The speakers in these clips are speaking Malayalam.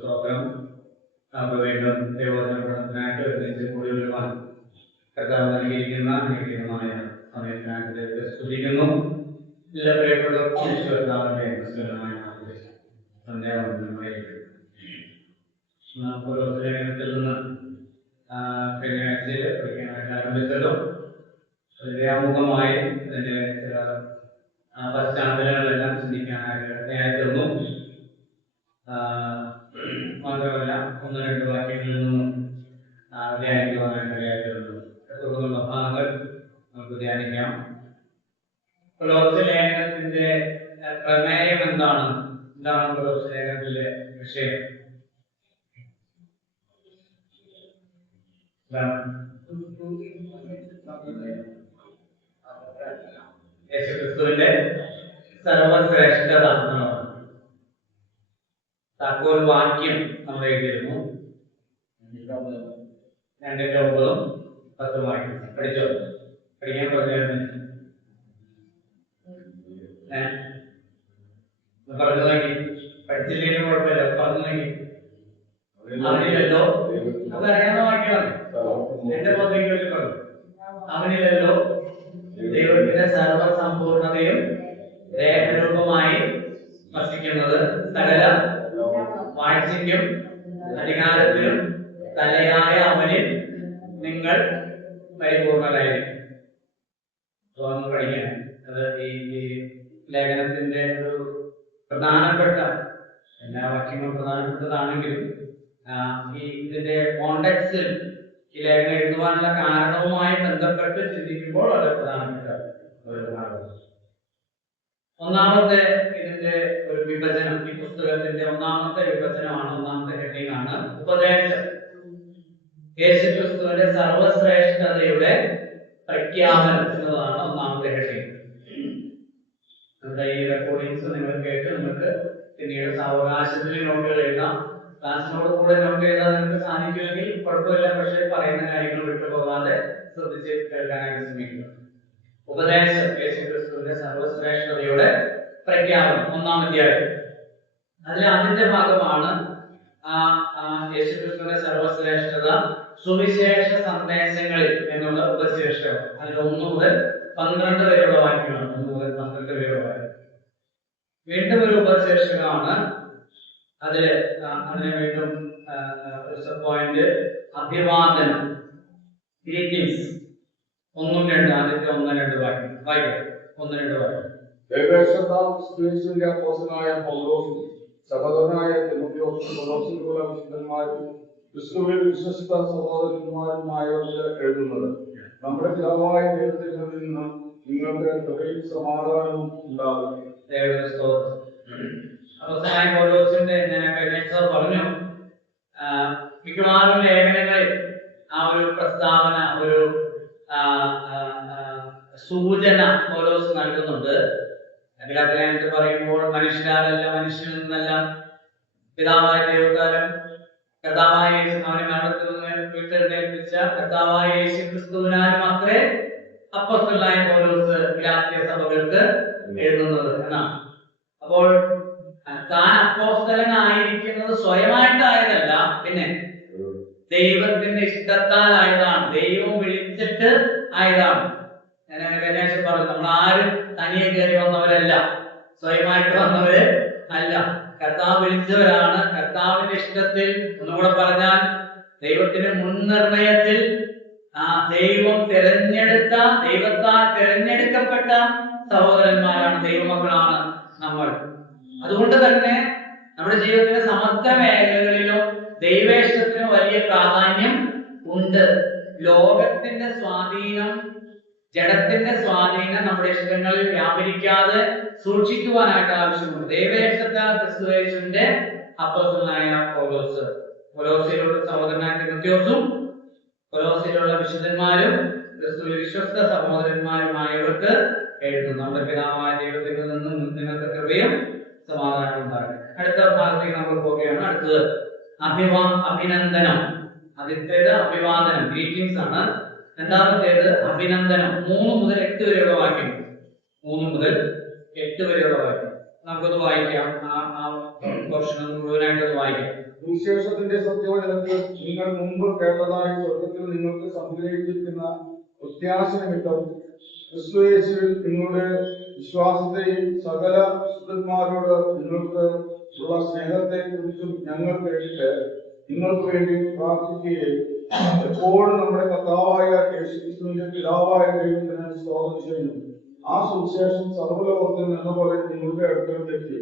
സ്തോത്രം. നമുക്ക് വീണ്ടും ദൈവവചന പഠനത്തിനായിട്ട് ഒരുമിച്ച് കൂടി വരുവാൻ കർത്താവ് നൽകിയിരിക്കുന്ന അനുഗ്രഹീതമായ സമയത്തിനായിട്ട് ദൈവത്തെ സ്തുതിക്കുന്നു. എല്ലാ പ്രിയപ്പെട്ടവർക്കും ഈശ്വരനാമത്തെ ക്രിസ്തുവിനായ നാമത്തിൽ സന്ധ്യാവന്ദനമായിരിക്കും. ലേഖനത്തിൽ നിന്ന് കഴിഞ്ഞ ആഴ്ചയിൽ പഠിക്കാനായിട്ട് ആരംഭിച്ചല്ലോ. അതിൻ്റെ ആമുഖമായി ഇതിൻ്റെ ചില പശ്ചാത്തലങ്ങളെല്ലാം ചിന്തിക്കാനായിട്ട് ഇടയായിത്തീർന്നു. മാത്രമല്ല ഒന്ന് രണ്ട് വാക്യങ്ങളിൽ നിന്നും ധ്യാനിക്കുവാനായിട്ട് ഇടയായിത്തീർന്നു. തുടർന്നുള്ള ഭാഗങ്ങൾ നമുക്ക് ധ്യാനിക്കാം. കൊലോസ്യ ലേഖനത്തിന്റെ പ്രമേയം എന്താണ്? കൊലോസ്യ ലേഖനത്തിലെ വിഷയം? യേശുക്രിസ്തുവിന്റെ സർവശ്രേഷ്ഠത എന്നുള്ളതാണ് താക്കോൽ വാക്യം നമ്മൾ എഴുതിയിരുന്നു. 2:9-10 വാക്യം പഠിച്ചോ? പഠിക്കാൻ പറഞ്ഞായിരുന്നു. പറഞ്ഞു നോക്കി. പഠിച്ചില്ലെങ്കിലും കുഴപ്പമില്ല, പറഞ്ഞു നോക്കി. അവനിലല്ലോ, അത് അറിയാവുന്ന വാക്യമാണ്. എന്റെ പുറത്തേക്ക് വേണ്ടി പറഞ്ഞു. അവനിലല്ലോ ദൈവത്തിന്റെ സർവസമ്പൂർണതയും ദേഹരൂപമായി വസിക്കുന്നത്, സകല വാഴ്ചയ്ക്കും അധികാരത്തിലും തലയായ അവനിൽ നിങ്ങൾ പരിപൂർണരായിരിക്കും. പഠിക്കാൻ അത് ഈ ലേഖനത്തിന്റെ ഒരു പ്രധാനപ്പെട്ട, എല്ലാ വാക്യങ്ങളും പ്രധാനപ്പെട്ടതാണെങ്കിലും ഇതിന്റെ കോണ്ടെക്സ്റ്റിൽ ഈ ലേഖനം എഴുതുവാനുള്ള കാരണവുമായി ബന്ധപ്പെട്ട് ചിന്തിക്കുമ്പോൾ വളരെ പ്രധാനപ്പെട്ട ഒരു ഭാഗം. ഒന്നാമത്തെ ഇതിന്റെ ഒരു വിഭജനം, ഈ പുസ്തകത്തിന്റെ ഒന്നാമത്തെ വിഭജനമാണ്, ഒന്നാമത്തെ ഹെഡിങ് ആണ് ഉപദേശം. യേശുക്രിസ്തുവിന്റെ സർവശ്രേഷ്ഠതയുടെ പ്രഖ്യാപനം എന്നതാണ് ഒന്നാമത്തെ ഹെഡിങ്. നമ്മുടെ ഈ റെക്കോർഡിങ്സ് നിങ്ങൾ കേട്ട് നിങ്ങൾക്ക് പിന്നീട് സാവകാശത്തിൽ നോട്ടുകൾ എഴുതാം. ക്ലാസ്സിനോട് കൂടെ നോട്ട് എഴുതാൻ നിങ്ങൾക്ക് സാധിക്കുമെങ്കിൽ കുഴപ്പമില്ല. പക്ഷെ പറയുന്ന കാര്യങ്ങൾ വിട്ടുപോകാതെ ശ്രദ്ധിച്ച് കേൾക്കാനായിട്ട് ശ്രമിക്കുക. ഉപദേശം, യേശുക്രിസ്തുവിന്റെ സർവശ്രേഷ്ഠതയുടെ പ്രഖ്യാപനം, ഒന്നാം അധ്യായം. അതിൽ ആദ്യത്തെ ഭാഗമാണ് യേശുക്രിസ്തുവിന്റെ സർവശ്രേഷ്ഠത സുവിശേഷ സന്ദേശങ്ങളിൽ എന്നുള്ള ഉപശീർഷകം. അതിൽ 1 മുതൽ 12 വരെയുള്ള വാക്യങ്ങളാണ്. 1 മുതൽ 12 വരെയുള്ള വാക്യം. വീണ്ടും ഒരു ഉപശീർഷകമാണ്. അതിന് വീണ്ടും സബ് പോയിന്റ് അഭിവാദനം, ഗ്രീറ്റിംഗ്സ്. 1-2 ആദ്യത്തെ 1-2 വാക്യം വായിക്കാം. 1-2 വാക്യം. ക്രിസ്തുവിന്റെ അപ്പോസ്തലനായ പൗലോസും സഹോദരനായ തിമോഥെയോസും കൊലോസ്യയിലുള്ള വിശുദ്ധന്മാരും ക്രിസ്തുവിൽ വിശ്വസ്ത സഹോദരന്മാരുമായവർക്ക് എഴുതുന്നത്, നമ്മുടെ പിതാവായ ദൈവത്തിൽ നിന്ന് നിങ്ങൾക്ക് കൃപയും സമാധാനവും ഉണ്ടാകും. അപ്പോസ്തലനായ പൗലോസിന്റെ, ഞാൻ കഴിഞ്ഞ പറഞ്ഞു, മിക്കവാറും ലേഖനങ്ങളിൽ ആ ഒരു പ്രസ്താവന, ഒരു സൂചന പൗലോസ് നൽകുന്നുണ്ട്. ഗലാത്യർ പറയുമ്പോൾ മനുഷ്യരാലല്ല, മനുഷ്യനിൽ നിന്നല്ല, പിതാവായ ദൈവത്താലും കർത്താവായ അവനെ മരണത്തിൽ നിന്ന് ഉയർത്തെഴുന്നേൽപ്പിച്ച കർത്താവായ യേശുക്രിസ്തുവിനാൽ മാത്രമേ അപ്പോസ്തലനായ പൗലോസ് ഗലാത്യ സഭകൾക്ക് എഴുതുന്നത് എന്നാണ്. അപ്പോൾ താൻ അപ്പോസ്തലനായിരിക്കുന്നത് സ്വയമായിട്ടായതല്ല, പിന്നെ ദൈവത്തിന്റെ ഇഷ്ടത്താൽ ആയതാണ്. ദൈവം വിളിച്ചിട്ട് ആയതാണ്. ഞാൻ കഴിഞ്ഞ ആഴ്ച പറഞ്ഞു, നമ്മൾ ആരും തനിയെ കയറി വന്നവരല്ല, സ്വയമായിട്ട് വന്നവര് അല്ല. കർത്താവ് വിളിച്ചവരാണ്. കർത്താവിന്റെ ഇഷ്ടത്തിൽ, ഒന്നുകൂടെ പറഞ്ഞാൽ ദൈവത്തിന്റെ മുൻനിർണയത്തിൽ ദൈവം തിരഞ്ഞെടുത്ത, ദൈവത്താൽ തിരഞ്ഞെടുക്കപ്പെട്ട സഹോദരന്മാരാണ്, ദൈവമക്കളാണ് നമ്മൾ. അതുകൊണ്ട് തന്നെ നമ്മുടെ ജീവിതത്തിലെ സമസ്ത മേഖലകളിലും ദൈവേഷ്ടത്തിന് വലിയ പ്രാധാന്യം ഉണ്ട്. ലോകത്തിന്റെ സ്വാധീനം, ജഡത്തിന്റെ സ്വാധീനം നമ്മുടെ ഇഷ്ടങ്ങളിൽ വ്യാപരിക്കാതെ സൂക്ഷിക്കുവാനായിട്ട് ആവശ്യമുണ്ട്. ദൈവേഷ്ടത്താൽ ക്രിസ്തുയേശുവിന്റെ അപ്പോസ്തലനായ പൗലോസ്, കൊലോസ്യയിലുള്ള സഹോദരനായ തിമോഥെയോസും കൊലോസ്യയിലുള്ള വിശുദ്ധന്മാരും ക്രിസ്തുവിൽ വിശ്വസ്ത സഹോദരന്മാരുമായവർക്ക് എഴുതുന്നു, നമ്മുടെ പിതാവായ ദൈവത്തിൽ നിന്നും നിങ്ങൾക്ക് കൃപയും സമാധാനം ഉണ്ടാകട്ടെ. അടുത്ത ഭാഗത്തേക്ക് നമ്മൾ പോവുകയാണ്. അടുത്തത് അഭിനന്ദനം. ആദ്യത്തേത് അഭിവാദനം, ഗ്രീറ്റിംഗ്സ് ആണ്. രണ്ടാമത്തേത് അഭിനന്ദനം. 3 മുതൽ 8 വരെയുള്ള വാക്യം. 3 മുതൽ 8 വരെയുള്ള വാക്യം നമുക്കൊന്ന് വായിക്കാം. പോർഷൻ മുഴുവനായിട്ട് വായിക്കാം. സുവിശേഷത്തിന്റെ സത്യവചനത്തിൽ നിങ്ങൾ മുമ്പ് കേട്ടതായി സ്വർഗത്തിൽ നിങ്ങൾക്ക് സംഗ്രഹിച്ചിരിക്കുന്ന പ്രത്യാശ നിമിത്തം ക്രിസ്തുയേശുവിൽ നിങ്ങളുടെ വിശ്വാസത്തെയും സകല വിശുദ്ധന്മാരോട് നിങ്ങൾക്ക് ഉള്ള സ്നേഹത്തെ കുറിച്ചും ഞങ്ങൾ കേട്ടിട്ട് നിങ്ങൾക്ക് വേണ്ടി പ്രാർത്ഥിക്കുകയും എപ്പോഴും നമ്മുടെ കർത്താവായ യേശുക്രിസ്തുവിന്റെ പിതാവായ ദൈവത്തിന് സ്തോത്രം ചെയ്യുന്നു. ആ സുവിശേഷം സർവ്വലോകത്തിൽ എന്ന പോലെ നിങ്ങളുടെ അടുക്കലേക്ക്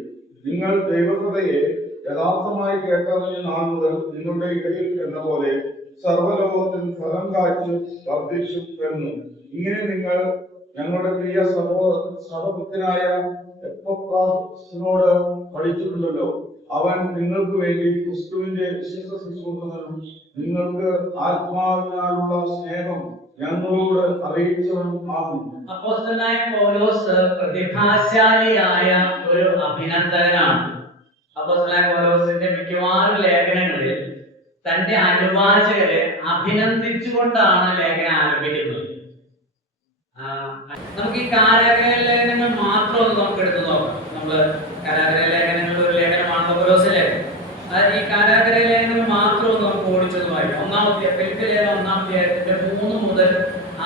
നിങ്ങൾ ദൈവകൃപയെ യഥാർത്ഥമായി കേട്ടറിഞ്ഞ നാൾ മുതൽ നിങ്ങളുടെ ഇടയിൽ എന്ന പോലെ സർവ്വലോകത്തിൽ ഫലം കാഴ്ച വർദ്ധിച്ചു വരുന്നു. ഇങ്ങനെ നിങ്ങൾ ഞങ്ങളുടെ പ്രിയ സഹപുത്രനായ എപ്പഫ്രാസിനോട് പഠിച്ചിട്ടുണ്ടല്ലോ. അവൻ നിങ്ങൾക്ക് വേണ്ടി ക്രിസ്തുവിന്റെ വിശുദ്ധ ശുശ്രൂഷകനും നിങ്ങൾക്ക് ആത്മാവിനാലുള്ള സ്നേഹം ഞങ്ങളോട് അറിയിച്ചവനും ആകുന്നു. അപ്പോസ്തലനായ പൗലോസ് പ്രതിഭാശാലിയായ ഒരു അഭിനന്ദനാണ്. അപ്പോസ്തലനായ പൗലോസിന്റെ മിക്കവാറും ലേഖനങ്ങളിൽ തന്റെ അനുവാചകരെ അഭിനന്ദിച്ചുകൊണ്ടാണ് ലേഖനം ആരംഭിക്കുന്നത്. നമുക്ക് ഈ കാരാഗ്രഹ ലേഖനങ്ങൾ മാത്രം ഒന്ന് നമുക്ക് എടുത്തു നോക്കാം. നമ്മള് കാരാഗ്രഹ ലേഖനങ്ങൾ ഒരു ലേഖനമാണ് പൗലോസ് ലേഖനം. അതായത് ഈ കാരാഗ്രഹ ലേഖനങ്ങൾ മാത്രം ഒന്ന് നമുക്ക് ഓടിച്ചത് വായിക്കാം. ഒന്നാമത്തെ ഫിലിപ്പ് ലേഖനം 1-ാം അധ്യായത്തിന്റെ 3 മുതൽ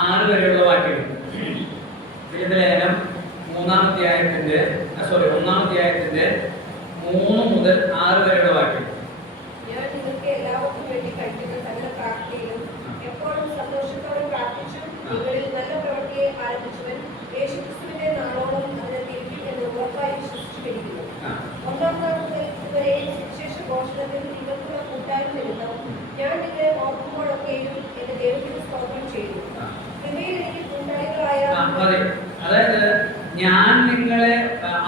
6 വരെയുള്ള വാക്യങ്ങൾ. ഫിലിപ്പ് ലേഖനം 1-ാം അധ്യായത്തിന്റെ 3 മുതൽ 6 വരെയുള്ള വാക്യം. ഞാൻ നിങ്ങൾക്ക് എല്ലാവർക്കും വേണ്ടി കഴിക്കുന്ന സകല പ്രാർത്ഥനയിലും എപ്പോഴും സന്തോഷത്തോടെ പ്രാർത്ഥിച്ചു നിങ്ങളിൽ നല്ല പ്രവൃത്തിയെ ആരംഭിച്ചവൻ യേശുക്രിസ്തുവിന്റെ നാളോളം അതിനെ തിരിക്കും എന്ന് ഉറപ്പായി വിശ്വസിച്ചിരിക്കുന്നു. 1-ാം നാൾ മുതൽ ഇതുവരെയും സുവിശേഷ ഘോഷണത്തിൽ നിങ്ങൾക്കുള്ള കൂട്ടായ്മ നിമിത്തം ഞാൻ നിങ്ങളെ ഓർക്കുമ്പോഴൊക്കെയും എന്റെ ദൈവത്തിന് സ്തോത്രം ചെയ്യുന്നു. കൃപയിൽ എനിക്ക് കൂട്ടാളികളായ അതായത് ഞാൻ നിങ്ങളെ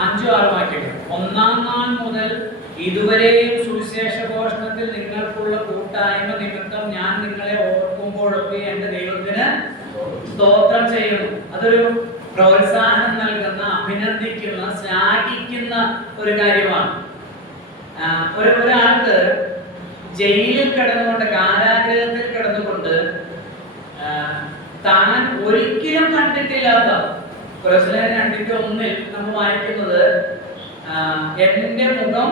5-6 വാക്യങ്ങൾ 1-ാം നാൾ മുതൽ ഇതുവരെയും സുവിശേഷ ഘോഷണത്തിൽ നിങ്ങൾക്കുള്ള കൂട്ടായ്മ നിമിത്തം ഞാൻ നിങ്ങളെ ഓർക്കുമ്പോഴൊക്കെ എന്റെ ദൈവത്തിന് സ്തോത്രം ചെയ്യുന്നു. അതൊരു പ്രോത്സാഹനം നൽകുന്ന, അഭിനന്ദിക്കുന്ന, ശ്ലാഘിക്കുന്ന ഒരു കാര്യമാണ്. ഒരാൾക്ക് ജയിലിൽ കിടന്നുകൊണ്ട്, കാരാഗ്രഹത്തിൽ കിടന്നുകൊണ്ട് താൻ ഒരിക്കലും കണ്ടിട്ടില്ലാത്ത, കൊലോസ്യർ 2:1 നമ്മൾ വായിക്കുന്നത് എന്റെ മുഖം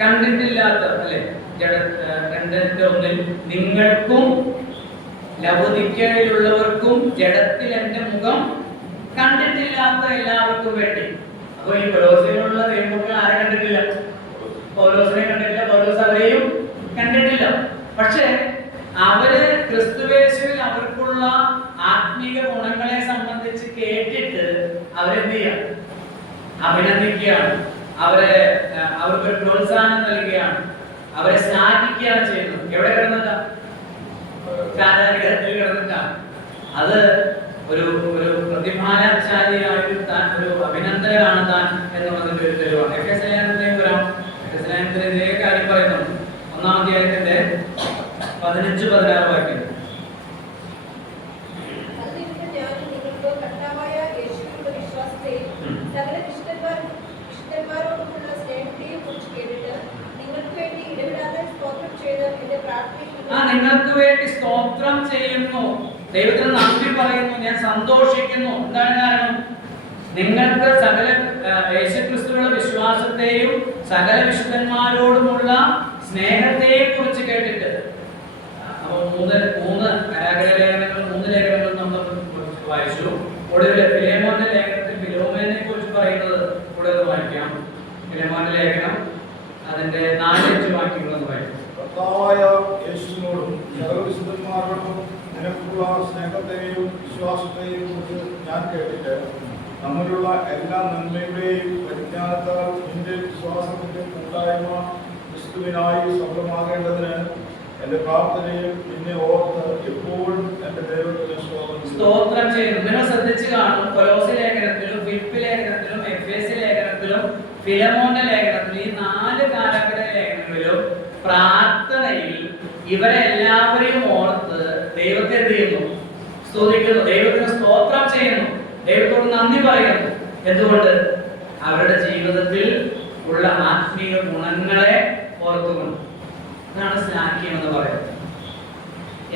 കണ്ടിട്ടില്ലാത്ത, അല്ലെ, 2:1 നിങ്ങൾക്കും ലവുദിക്കയിലുള്ളവർക്കും ജഡത്തിൽ എന്റെ മുഖം കണ്ടിട്ടില്ലാത്ത എല്ലാവർക്കും വേണ്ടി. അപ്പൊ ഈ കൊലോസ്യയിലുള്ള ദൈവമക്കൾ ആരെ കണ്ടിട്ടില്ല? പൗലോസിനെ കണ്ടിട്ടില്ല, പൗലോസ് അവരെയും കണ്ടിട്ടില്ല. പക്ഷെ അവര് ക്രിസ്തുവേശുവിൽ അവർക്കുള്ള ആത്മീക ഗുണങ്ങളെ സംബന്ധിച്ച് കേട്ടിട്ട് അവരെന്ത് ചെയ്യാം? അഭിനന്ദിക്കുകയാണ്, അവർക്ക് പ്രോത്സാഹനം നൽകുകയാണ്, അവരെ ശ്ലാഘിക്കുകയാണ് ചെയ്യുന്നത്. എവിടെ കിടന്നിട്ടാ? കാരാഗ്രഹത്തിൽ കിടന്നിട്ടാണ്. അത് ഒരു പ്രതിഭാശാലിയായ ഒരു അഭിനന്ദനാണ് താൻ എന്നുള്ളതിന്റെ ഒരു തെളിവാണ്. എഫെസ്യലേഖനത്തിലേക്ക് വരാം. എഫെസ്യലേഖനത്തിലെ ഇതേ കാര്യം പറയുന്നുണ്ട്. 1-ാം അധ്യായത്തിന്റെ 15-16 വാക്യം. നിങ്ങൾക്ക് വേണ്ടി സ്തോത്രം ചെയ്യുന്നു, ദൈവത്തിന് നന്ദി പറയുന്നു, ഞാൻ സന്തോഷിക്കുന്നു. എന്താണ് കാരണം? നിങ്ങൾക്ക് സകല യേശുക്രിസ്തുവിനുള്ള വിശ്വാസത്തെയും സകല വിശുദ്ധന്മാരോടുമുള്ള സ്നേഹത്തെയും കുറിച്ച് കേട്ടിട്ട്. അപ്പോൾ 3 കാരാഗ്രഹ ലേഖനങ്ങൾ, 3 ലേഖനങ്ങൾ നമ്മൾ വായിച്ചു. ഒടുവിൽ ഫിലേമോന്റെ ലേഖനത്തിൽ ഫിലോമേനെ കുറിച്ച് പറയുന്നത് കൂടെ വായിക്കാം. ഫിലേമോന്റെ ലേഖനം അതിന്റെ 4-5 വാക്യങ്ങളൊന്ന് വായിക്കും. കർത്താവായ യേശുവിനോടും സർവ്വവിശുദ്ധന്മാരോടും നിനക്കുള്ള സ്നേഹത്തെയും വിശ്വാസത്തെയും കുറിച്ച് ഞാൻ കേട്ടിട്ട് നമ്മളുള്ള എല്ലാ നന്മയുടെയും പരിജ്ഞാനത്താൽ നിന്റെ വിശ്വാസത്തിന്റെ കൂട്ടായ്മ ക്രിസ്തുവിനായി സഫലമാകേണ്ടതിന് എന്റെ പ്രാർത്ഥനയും നിന്നെ ഓർത്ത് എപ്പോഴും എന്റെ ദൈവത്തിന് സ്തോത്രം ചെയ്യുന്നു. നിങ്ങൾ ശ്രദ്ധിച്ചു കാണും, കൊലോസ്യ ലേഖനത്തിലും ഫിലിപ്പി ലേഖനത്തിലും എഫേസ്യ ലേഖനത്തിലും ഫിലമോന്റെ ലേഖനത്തിലും ഈ 4 കാരാഗ്രഹ ലേഖനങ്ങളിലും പ്രാർത്ഥനയിൽ ഇവരെ എല്ലാവരെയും ഓർത്ത് ദൈവത്തെ എന്ത് ചെയ്യുന്നു? സ്തുതിക്കുന്നു, ദൈവത്തിന് സ്തോത്രം ചെയ്യുന്നു, ദൈവത്തോട് നന്ദി പറയുന്നു. എന്തുകൊണ്ട്? അവരുടെ ജീവിതത്തിൽ ഉള്ള ആത്മീയ ഗുണങ്ങളെ ഓർത്തുകൊണ്ട്. അതാണ് സ്നാക്യം എന്ന് പറയുന്നത്.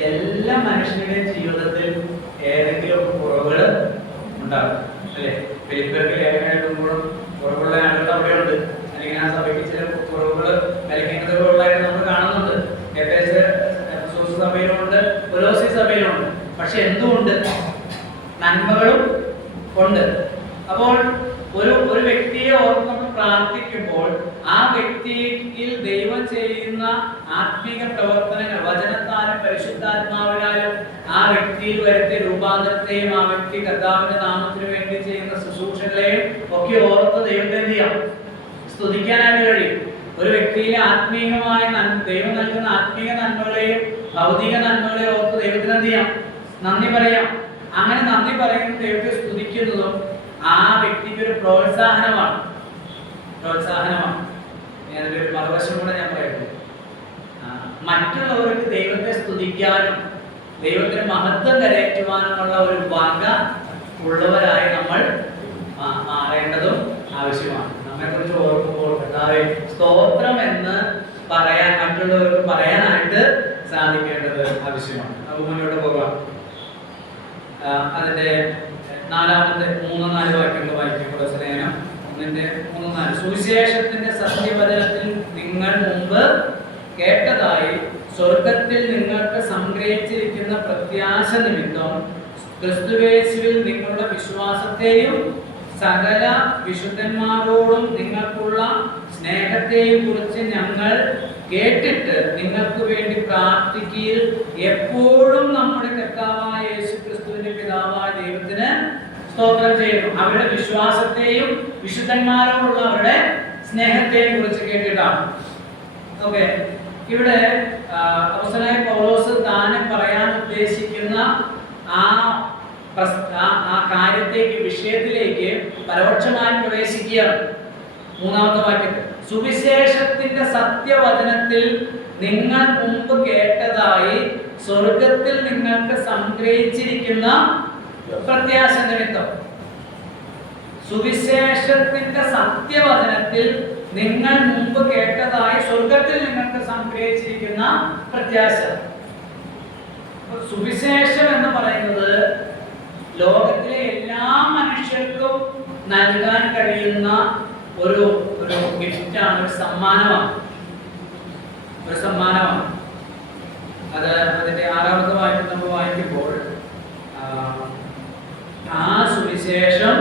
എല്ലാ മനുഷ്യരുടെയും ജീവിതത്തിൽ ഏതെങ്കിലും കുറവുകൾ ഉണ്ടാകും, അല്ലെ? ഫിലിപ്പിയർക്ക് ലേഖനം എഴുതുമ്പോഴും കുറവുള്ള ആളുകൾ അവിടെയുണ്ട്, അല്ലെങ്കിൽ ആ സഭയ്ക്ക് പ്രാർത്ഥിക്കുമ്പോൾ ആ വ്യക്തിയിൽ ദൈവം ചെയ്യുന്ന ആത്മീക പ്രവർത്തനങ്ങൾ വചനത്താലും പരിശുദ്ധാത്മാവിനാലും ആ വ്യക്തിയിൽ വരുത്തിയ രൂപാന്തരത്തെയും ആ വ്യക്തി കർത്താവിന്റെ നാമത്തിന് വേണ്ടി ചെയ്യുന്ന ശുശ്രൂഷകളെയും ഒക്കെ ഓർത്ത് ദൈവത്തെ എന്ത് ചെയ്യാം? സ്തുതിക്കാനായിട്ട് കഴിയും. ഒരു വ്യക്തിയിലെ ആത്മീയമായ ദൈവം നൽകുന്ന ആത്മീക നന്മകളെയും ഭൗതിക നന്മകളെയും ഓർത്ത് ദൈവത്തിന് എന്ത് ചെയ്യാം? നന്ദി പറയാം. അങ്ങനെ നന്ദി പറയുന്ന ദൈവത്തെ സ്തുതിക്കുന്നതും ആ വ്യക്തിക്ക് ഒരു പ്രോത്സാഹനമാണ്. അതിന്റെ ഒരു മറുവശം കൂടെ ഞാൻ പറയുന്നു. മറ്റുള്ളവർക്ക് ദൈവത്തെ സ്തുതിക്കാനും ദൈവത്തിന് മഹത്വം കരയറ്റുവാനുമുള്ള ഒരു വക ഉള്ളവരായി നമ്മൾ മാറേണ്ടതും ആവശ്യമാണ്. നമ്മെ കുറിച്ച് ഓർക്കുമ്പോൾ കർത്താവേ സ്തോത്രം എന്ന് പറയാൻ മറ്റുള്ളവർക്ക് പറയാനായിട്ട് സാധിക്കേണ്ടത് ആവശ്യമാണ്. നമുക്ക് മുന്നോട്ട് പോകാം. അതിന്റെ 3-4 വാക്യങ്ങൾ വായിക്കുമ്പോൾ സ്നേഹം 1-3-4 സുവിശേഷത്തിന്റെ സത്യവചനത്തിൽ നിങ്ങൾ മുമ്പ് കേട്ടതായി സ്വർഗത്തിൽ നിങ്ങൾക്ക് സംഗ്രഹിച്ചിരിക്കുന്ന പ്രത്യാശ നിമിത്തം ക്രിസ്തുയേശുവിൽ നിങ്ങളുടെ വിശ്വാസത്തെയും സകല വിശുദ്ധന്മാരോടും നിങ്ങൾക്കുള്ള സ്നേഹത്തെയും കുറിച്ച് ഞങ്ങൾ കേട്ടിട്ട് നിങ്ങൾക്ക് വേണ്ടി പ്രാർത്ഥിക്കുകയിൽ എപ്പോഴും നമ്മുടെ കർത്താവായ യേശു ക്രിസ്തുവിന്റെ പിതാവായ ദൈവത്തിന് സ്തോത്രം ചെയ്യുന്നു. അവരുടെ വിശ്വാസത്തെയും വിശുദ്ധന്മാരോടുള്ള അവരുടെ സ്നേഹത്തെയും കുറിച്ച് കേട്ടിട്ടാണ്. ഓക്കെ, ഇവിടെ അപ്പോസ്തലനായ പൗലോസ് താൻ പറയാൻ ഉദ്ദേശിക്കുന്ന ആ കാര്യത്തേക്ക് വിഷയത്തിലേക്ക് പരോക്ഷമായി പ്രവേശിക്കുകയാണ്. 3-ാമത്തെ വാക്യത്തിൽ സുവിശേഷത്തിന്റെ സത്യവചനത്തിൽ നിങ്ങൾ മുമ്പ് കേട്ടതായി സ്വർഗത്തിൽ നിങ്ങൾക്ക് സംഗ്രഹിച്ചിരിക്കുന്ന പ്രത്യാശ നിമിത്തം. സുവിശേഷത്തിന്റെ സത്യവചനത്തിൽ നിങ്ങൾ മുമ്പ് കേട്ടതായി സ്വർഗത്തിൽ നിങ്ങൾക്ക് സംഗ്രഹിച്ചിരിക്കുന്ന പ്രത്യാശ. സുവിശേഷം എന്ന് പറയുന്നത് ലോകത്തിലെ എല്ലാ മനുഷ്യർക്കും നൽകാൻ കഴിയുന്ന ഒരു ഗിഫ്റ്റാണ്, ഒരു സമ്മാനമാണ്. അത് അതിന്റെ 6-ാമത്തെ വാക്യം നമ്മൾ വായിക്കുമ്പോൾ ആ സുവിശേഷം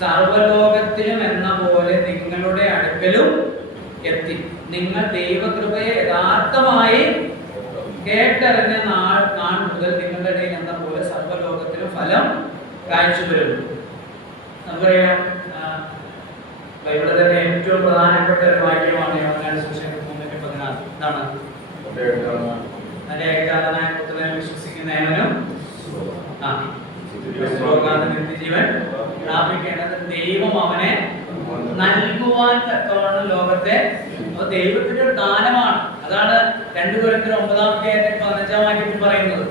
സർവ്വലോകത്തിലും എന്ന പോലെ നിങ്ങളുടെ അടുക്കലും എത്തി. നിങ്ങൾ ദൈവകൃപയെ യഥാർത്ഥമായി കേട്ടറിഞ്ഞ നാൾ മുതൽ നിങ്ങളുടെ ഇടയിൽ എന്ന പോലെ സർവ്വലോകത്തിലും ഫലം കാഴ്ചവരുന്നു. നമുക്കറിയാം, ബൈബിളിൽ തന്നെ ഏറ്റവും പ്രധാനപ്പെട്ട ഒരു വാക്യമാണ് യോഹന്നാന്റെ സുവിശേഷം 3:16. എന്താണ്? തന്റെ ഏകജാതനായ പുത്രനെ വിശ്വസിക്കുന്ന ഏവനും നിത്യജീവൻ പ്രാപിക്കേണ്ടത് ദൈവം അവനെ നൽകുവാൻ തക്കവണ്ണം ലോകത്തെ. ദൈവത്തിന്റെ ഒരു ദാനമാണ്. അതാണ് 2 കൊരിന്ത്യർ 9-15 വാക്യത്തിൽ പറയുന്നത്.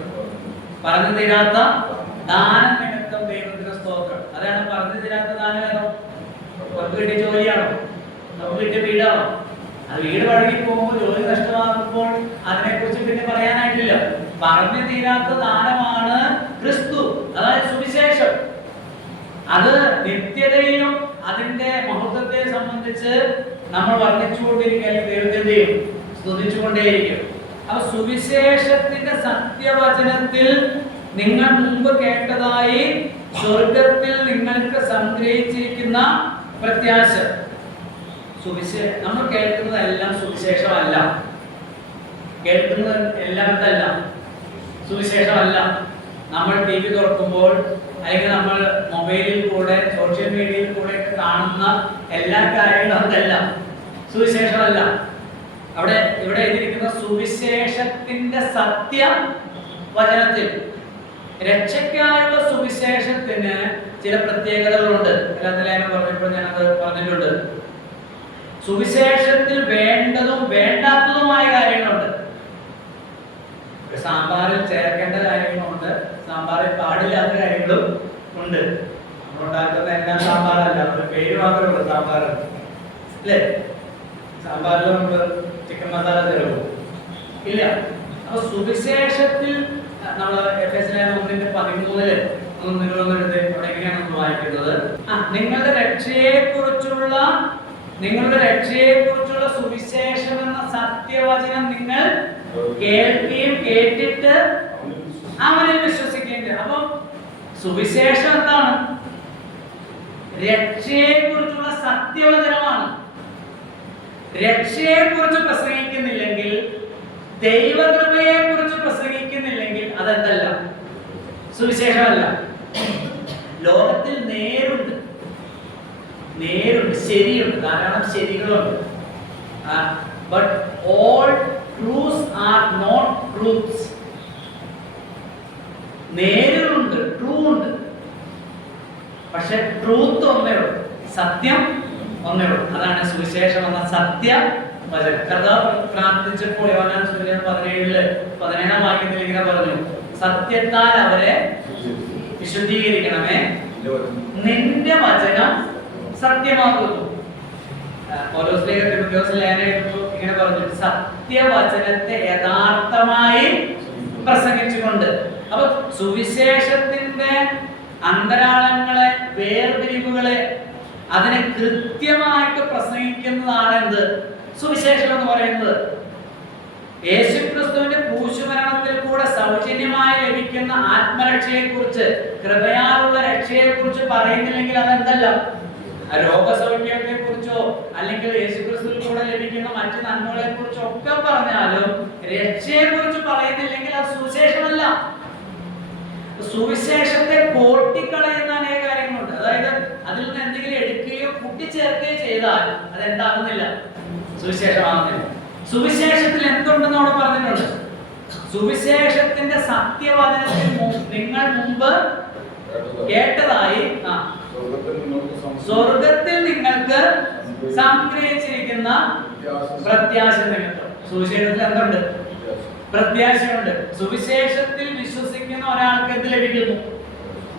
പറഞ്ഞു തീരാത്ത ദാനം നിമിത്തം ദൈവത്തിന് സ്തോത്രം. അതാണ് പറഞ്ഞു തീരാത്ത ദാനം. നമുക്ക് കിട്ടിയ ജോലിയാണോ? നമുക്ക് കിട്ടിയ വീടാണോ? അത് വീട് വഴങ്ങി പോകുമ്പോൾ, ജോലി നഷ്ടമാകുമ്പോൾ അതിനെക്കുറിച്ച് പിന്നെ പറയാനായിട്ടില്ല. പറഞ്ഞു തീരാത്ത ദാനമാണ് ക്രിസ്തു, അതായത് സുവിശേഷം. അത് നിത്യതയിലും അതിന്റെ മഹത്വത്തെ സംബന്ധിച്ച് നമ്മൾ വർണ്ണിച്ചുകൊണ്ടിരിക്കുക, ദൈവത്തെ സ്തുതിച്ചുകൊണ്ടേയിരിക്കും. അപ്പൊ സുവിശേഷത്തിന്റെ സത്യവചനത്തിൽ നിങ്ങൾ മുമ്പ് കേട്ടതായി സ്വർഗത്തിൽ നിങ്ങൾക്ക് സംഗ്രഹിച്ചിരിക്കുന്ന പ്രത്യാശ. നമ്മൾ കേൾക്കുന്നതെല്ലാം സുവിശേഷമല്ല. കേൾക്കുന്നത് എല്ലാം എന്തല്ല? സുവിശേഷമല്ല. നമ്മൾ TV തുറക്കുമ്പോൾ അല്ലെങ്കിൽ നമ്മൾ മൊബൈലിൽ കൂടെ സോഷ്യൽ മീഡിയയിൽ കൂടെ കാണുന്ന എല്ലാ കാര്യങ്ങളും അതല്ല, സുവിശേഷമല്ല. ഇവിടെ എഴുതിയിരിക്കുന്ന സുവിശേഷത്തിന്റെ സത്യവചനത്തിൽ രക്ഷയ്ക്കായുള്ള സുവിശേഷത്തിന് ചില പ്രത്യേകതകളുണ്ട്. എല്ലാത്തിലും പറഞ്ഞപ്പോൾ ഞാനത് പറഞ്ഞിട്ടുണ്ട്. സുവിശേഷത്തിൽ വേണ്ടതും വേണ്ടാത്തതുമായ കാര്യങ്ങളുണ്ട്. സാമ്പാറിൽ ചേർക്കേണ്ട കാര്യങ്ങളുണ്ട്, സാമ്പാറിൽ പാടില്ലാത്ത കാര്യങ്ങളും ഉണ്ട്. നമ്മളുണ്ടാക്കുന്ന എല്ലാം സാമ്പാറല്ല, നമ്മുടെ പേര് മാത്രമേ ഉള്ളൂ സാമ്പാർ, അല്ലേ? സാമ്പാറിൽ നമ്മൾ ചിക്കൻ മസാല തരുമോ? ഇല്ല. അപ്പൊ സുവിശേഷത്തിൽ നമ്മൾ എഫെസ്യർ 1:13 അവിടെ എങ്ങനെയാണ് നമ്മൾ വായിക്കുന്നത്? നിങ്ങളുടെ രക്ഷയെക്കുറിച്ചുള്ള സുവിശേഷം എന്ന സത്യവചനം നിങ്ങൾ കേൾക്കുകയും കേട്ടിട്ട് അവനിൽ വിശ്വസിക്കുകയും. അപ്പം സുവിശേഷം എന്താണ്? രക്ഷയെക്കുറിച്ചുള്ള സത്യവചനമാണ്. രക്ഷയെ കുറിച്ച് പ്രസംഗിക്കുന്നില്ലെങ്കിൽ, ദൈവകൃപയെ കുറിച്ച് പ്രസംഗിക്കുന്നില്ലെങ്കിൽ അതെന്തല്ല? സുവിശേഷമല്ല. ലോകത്തിൽ നേരുണ്ട്, ശരിയുണ്ട്, ധാരാളം ശരികളുണ്ട്. But all truths are not truths. നേരുണ്ട്, ട്രൂ ഉണ്ട്, പക്ഷെ ട്രൂത്ത് ഒന്നേ ഉള്ളൂ, സത്യം ഒന്നേ ഉള്ളൂ. അതാണ് സുവിശേഷം എന്ന സത്യവചനം. കർത്താവ് പ്രാർത്ഥിച്ചപ്പോൾ യോഹന്നാൻ സുവിശേഷം 17-ാം വാക്യത്തിൽ ഇങ്ങനെ പറഞ്ഞു, സത്യത്താൽ അവരെ വിശുദ്ധീകരിക്കണമേ, നിന്റെ വചനം സത്യമാകുന്നു. ഇങ്ങനെ പറഞ്ഞു, സത്യവചനത്തെ യഥാർത്ഥമായി പ്രസംഗിച്ചുകൊണ്ട്. അപ്പൊ സുവിശേഷത്തിന്റെ അന്തരാളങ്ങളെ, വേർതിരിവുകളെ, അതിനെ കൃത്യമായിട്ട് പ്രസംഗിക്കുന്നതാണ് എന്ത്? സുവിശേഷം എന്ന് പറയുന്നത്. യേശുക്രിസ്തുവിന്റെ ക്രൂശുമരണത്തിൽ കൂടെ സൗജന്യമായി ലഭിക്കുന്ന ആത്മരക്ഷയെ കുറിച്ച്, കൃപയാലുള്ള രക്ഷയെ കുറിച്ച് പറയുന്നില്ലെങ്കിൽ അതെന്തല്ല? രോഗസൗഖ്യത്തെ കുറിച്ചോ അല്ലെങ്കിൽ യേശുക്രിസ്തുവിൽ കൂടെ ലഭിക്കുന്ന മറ്റു നന്മകളെ കുറിച്ചോ ഒക്കെ പറഞ്ഞാലും രക്ഷയെ കുറിച്ച് പറയുന്നില്ലെങ്കിൽ അത് സുവിശേഷമല്ല. സുവിശേഷത്തെ കോട്ടിക്കളയുന്ന അനേക കാര്യങ്ങളുണ്ട്. അതായത് അതിൽ നിന്ന് എന്തെങ്കിലും എടുക്കുകയോ കൂട്ടിച്ചേർക്കുകയോ ചെയ്താൽ അതെന്താകുന്നില്ല? സുവിശേഷമാകുന്നില്ല. സുവിശേഷത്തിൽ എന്തുണ്ടെന്ന് അവിടെ പറഞ്ഞിട്ടുണ്ട്? സുവിശേഷത്തിന്റെ സത്യവചനത്തിൽ നിങ്ങൾ മുമ്പ് കേട്ടതായി സ്വർഗത്തിൽ നിങ്ങൾക്ക് സംഗ്രഹിച്ചിരിക്കുന്ന പ്രത്യാശ നിമിത്തം. സുവിശേഷത്തിൽ എന്തുണ്ട്? പ്രത്യാശയുണ്ട്. സുവിശേഷത്തിൽ വിശ്വസിക്കുന്ന ഒരാൾക്ക് എന്ത് ലഭിക്കുന്നു?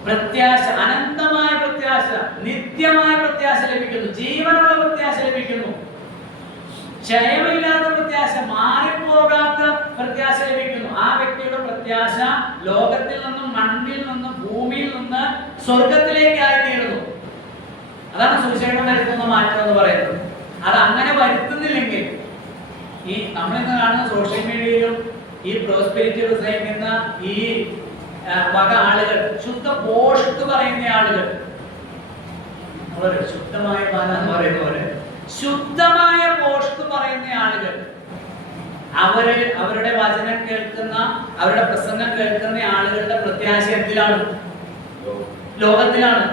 പ്രത്യാശ, അനന്തമായ പ്രത്യാശ, നിത്യമായ പ്രത്യാശ ലഭിക്കുന്നു, ജീവനുള്ള പ്രത്യാശ ലഭിക്കുന്നു, ക്ഷയമില്ലാത്ത പ്രത്യാശ, മാറിപ്പോകാത്ത പ്രത്യാശ ലഭിക്കുന്നു. ആ വ്യക്തിയുടെ പ്രത്യാശ ലോകത്തിൽ നിന്നും, മണ്ണിൽ നിന്നും, ഭൂമിയിൽ നിന്ന് സ്വർഗത്തിലേക്കായി തീരുന്നു. അതാണ് സുവിശേഷം വരുത്തുന്ന മാറ്റം എന്ന് പറയുന്നത്. അത് അങ്ങനെ വരുത്തുന്നില്ലെങ്കിൽ, ഈ നമ്മളിന്ന് കാണുന്ന സോഷ്യൽ മീഡിയയിലും ഈ പ്രോസ്പെരിറ്റി പ്രസംഗിക്കുന്ന ഈ വക ആളുകൾ, ശുദ്ധ പോഷ് പറയുന്ന ആളുകൾ, ശുദ്ധമായ പാല എന്ന് പറയുന്ന പോലെ ശുദ്ധമായ പോഷ് പറയുന്ന ആളുകൾ, അവരുടെ വചനം കേൾക്കുന്ന, അവരുടെ പ്രസംഗം കേൾക്കുന്ന ആളുകളുടെ പ്രത്യാശ എന്തിലാണ്? ലോകത്തിലാണ്.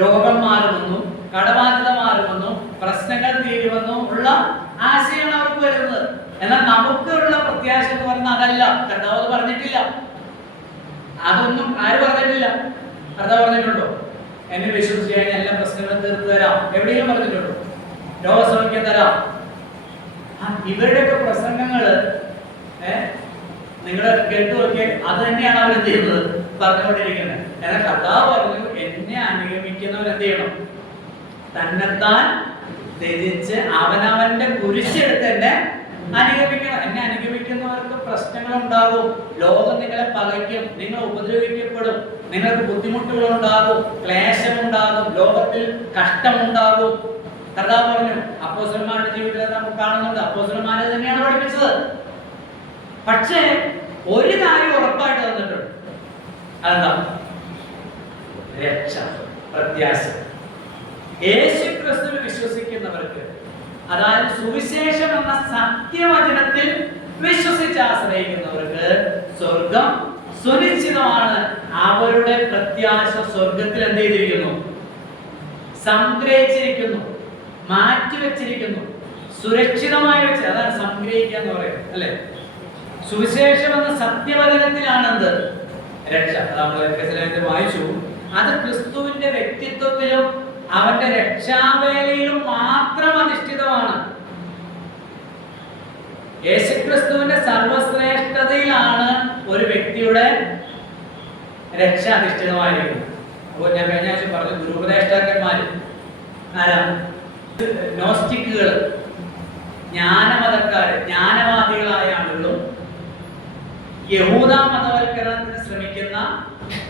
രോഗം മാറുമെന്നും കടബാധ്യത മാറുമെന്നും പ്രശ്നങ്ങൾ തീരുമെന്നും ഉള്ള ആശയമാണ് അവർക്ക് വരുന്നത്. എന്നാൽ നമുക്കുള്ള പ്രത്യാശ എന്ന് പറഞ്ഞാൽ അതല്ല. കർത്താവ് പറഞ്ഞിട്ടില്ല. അതൊന്നും ആര് പറഞ്ഞിട്ടില്ല? കർത്താവ് പറഞ്ഞിട്ടുണ്ടോ? എന്നെ വിശ്വസിച്ച് കഴിഞ്ഞാൽ എല്ലാ പ്രശ്നങ്ങളും തീർത്ത് തരാം? എവിടെയും പറഞ്ഞിട്ടുണ്ടോ? രോഗസൗഖ്യം തരാം? ഇവരുടെയൊക്കെ പ്രസംഗങ്ങള് നിങ്ങൾ കേട്ടു നോക്കിയാൽ അത് തന്നെയാണ് അവർ എന്ത് ചെയ്യുന്നത്? പറഞ്ഞുകൊണ്ടിരിക്കുന്നത്. എന്നാൽ കർത്താവ് പറഞ്ഞു, എന്നെ അനുഗമിക്കുന്നവർ എന്ത് ചെയ്യണം? തന്നെത്താൻ ത്യജിച്ച് അവനവന്റെ കുരിശെടുത്ത് എന്നെ അനുഗമിക്കണം. എന്നെ അനുഗമിക്കുന്നവർക്ക് പ്രശ്നങ്ങൾ ഉണ്ടാകും, ലോകം നിങ്ങളെ പകയ്ക്കും, നിങ്ങൾ ഉപദ്രവിക്കപ്പെടും, നിങ്ങൾക്ക് ബുദ്ധിമുട്ടുകൾ ഉണ്ടാകും, ക്ലേശം ഉണ്ടാകും, ലോകത്തിൽ കഷ്ടമുണ്ടാകും. കർത്താവ് പറഞ്ഞു. അപ്പോസ്തലന്മാരുടെ ജീവിതത്തിൽ നമുക്ക് കാണുന്നുണ്ട്. അപ്പോസ്തലന്മാരെ തന്നെയാണ് പഠിപ്പിച്ചത്. പക്ഷേ ഒരു കാര്യം ഉറപ്പായിട്ട് തന്നിട്ടുണ്ട്. അതെന്താ? രക്ഷ, പ്രത്യാശ. യേശുക്രിസ്തുവിൽ വിശ്വസിക്കുന്നവർക്ക്, അതായത് സുവിശേഷം എന്ന സത്യവചനത്തിൽ വിശ്വസിച്ച് ആശ്രയിക്കുന്നവർക്ക് സ്വർഗം സുനിശ്ചിതമാണ്. അവരുടെ പ്രത്യാശ സ്വർഗത്തിൽ എന്ത് ചെയ്തിരിക്കുന്നു? സംഗ്രഹിച്ചിരിക്കുന്നു, മാറ്റിവെച്ചിരിക്കുന്നു, സുരക്ഷിതമായി വെച്ച്. അതാണ് സംഗ്രഹിക്കുക എന്ന് പറയുന്നത്, അല്ലെ? സുവിശേഷം എന്ന സത്യവചനത്തിലാണെന്ത്? രക്ഷ. നമ്മൾ വായിച്ചു. അത് ക്രിസ്തുവിന്റെ വ്യക്തിത്വത്തിലും അവന്റെ രക്ഷാവേലയിലും മാത്രം അധിഷ്ഠിതമാണ്. യേശുക്രിസ്തുവിന്റെ സർവശ്രേഷ്ഠതയിലാണ് ഒരു വ്യക്തിയുടെ രക്ഷ അധിഷ്ഠിതമായിരിക്കുന്നത്. അപ്പോൾ ഞാൻ കഴിഞ്ഞ ആഴ്ച പറഞ്ഞു, ഗുരുപദേഷ്ടാക്കന്മാര് ആരാ? നോസ്റ്റിക്കുകൾ, ജ്ഞാനമതക്കാര്, ജ്ഞാനവാദികളായ ആളുകളും യഹൂദ മതവൽക്കരണത്തിന് ശ്രമിക്കുന്ന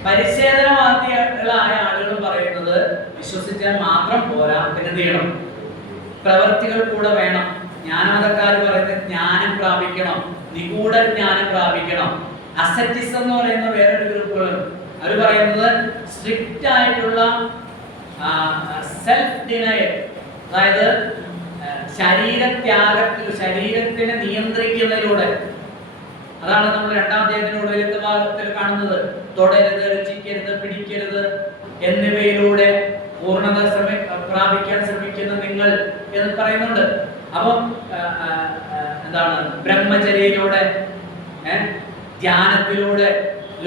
പരിച്ഛേദനവാദികളായ ആളുകളും പറയുന്നത് വിശ്വസിച്ചാൽ മാത്രം പോരാ, പിന്നെ എന്ത് ചെയ്യണം? പ്രവർത്തികൾ കൂടെ വേണം. ജ്ഞാനമതക്കാർ പറയുന്നത് ജ്ഞാനം പ്രാപിക്കണം, നിഗൂഢ ജ്ഞാനം പ്രാപിക്കണം. അസറ്റിസം എന്ന് പറയുന്ന വേറൊരു ഗ്രൂപ്പുകളുണ്ട്. അവർ പറയുന്നത് സ്ട്രിക്റ്റ് ആയിട്ടുള്ള സെൽഫ് ഡിനയൽ, അതായത് ശരീരത്തിനെ നിയന്ത്രിക്കുന്നതിലൂടെ. അതാണ് നമ്മൾ 2-ാം അധ്യായത്തിനോട് ഭാഗത്തിൽ കാണുന്നത്. തൊടരുത്, രുചിക്കരുത്, പിടിക്കരുത് എന്നിവയിലൂടെ പൂർണ്ണത പ്രാപിക്കാൻ ശ്രമിക്കുന്ന നിങ്ങൾ എന്ന് പറയുന്നുണ്ട്. അപ്പം എന്താണ്, ബ്രഹ്മചര്യയിലൂടെ, ധ്യാനത്തിലൂടെ,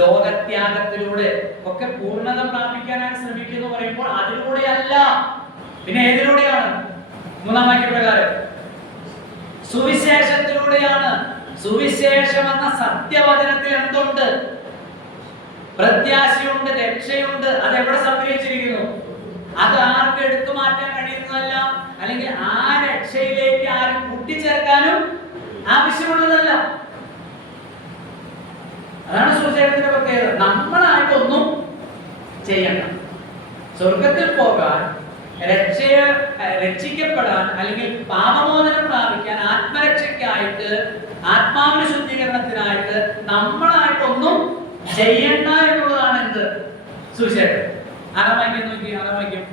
ലോകത്യാഗത്തിലൂടെ ഒക്കെ പൂർണ്ണത പ്രാപിക്കാനാണ് ശ്രമിക്കുന്നു പറയുമ്പോൾ അതിലൂടെയല്ല, പിന്നെ ഏതിലൂടെയാണ്? 3-ാം വാക്യപ്രകാരം സുവിശേഷത്തിലൂടെയാണ്. സുവിശേഷം എന്ന സത്യവചനത്തിൽ എന്തുണ്ട്? പ്രത്യാശയുണ്ട്, രക്ഷയുണ്ട്. അത് എവിടെ സംഭവിച്ചിരിക്കുന്നു? അത് ആർക്കും എടുത്തു മാറ്റാൻ കഴിയുന്നതല്ല, അല്ലെങ്കിൽ ആ രക്ഷയിലേക്ക് ആരും കൂട്ടിച്ചേർക്കാനും ആവശ്യമുള്ളതല്ല. അതാണ് സുവിശേഷത്തിന്റെ പ്രത്യേകത. നമ്മളായിട്ടൊന്നും ചെയ്യണ്ട. സ്വർഗത്തിൽ പോകാൻ, രക്ഷിക്കപ്പെടാൻ, അല്ലെങ്കിൽ പാപമോചനം പ്രാപിക്കാൻ, ആത്മരക്ഷയ്ക്കായിട്ട്, ആത്മാവിന്റെ ശുദ്ധീകരണത്തിനായിട്ട് നമ്മളായിട്ടൊന്നും ചെയ്യണ്ട എന്നുള്ളതാണ് എന്ത്? സുവിശേഷം. ആരാമായിക്കും നോക്കി, ആരാമായിക്കും.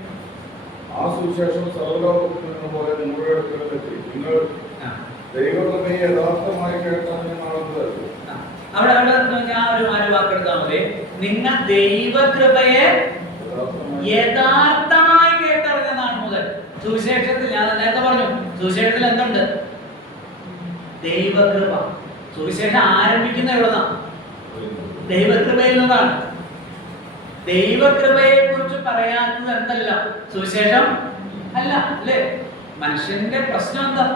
ആ സുവിശേഷം സർവ്വലോകത്തിൽ നിന്ന് പോലെ നിങ്ങളുടെ അടുക്കലെത്തി നിങ്ങൾ ദൈവകൃപയെ യഥാർത്ഥമായി കേട്ടറിഞ്ഞാണത്. അവിടെ ഞാൻ ഒരു വാക്കെടുത്താൽ മതി. നിങ്ങൾ ദൈവകൃപയെ യഥാർത്ഥമായി കേട്ടറിഞ്ഞ നാൾ മുതൽ. സുവിശേഷത്തിൽ ഞാൻ നേരത്തെ പറഞ്ഞു, സുവിശേഷത്തിൽ എന്തുണ്ട്? ദൈവകൃപ. സുവിശേഷം ആരംഭിക്കുന്ന എവിടുന്നാണ്? ദൈവകൃപയിൽ നിന്നാണ്. ദൈവകൃപയെ കുറിച്ച് പറയാത്തത് എന്തല്ല? സുവിശേഷം അല്ല, അല്ലേ? മനുഷ്യന്റെ പ്രശ്നം എന്താ?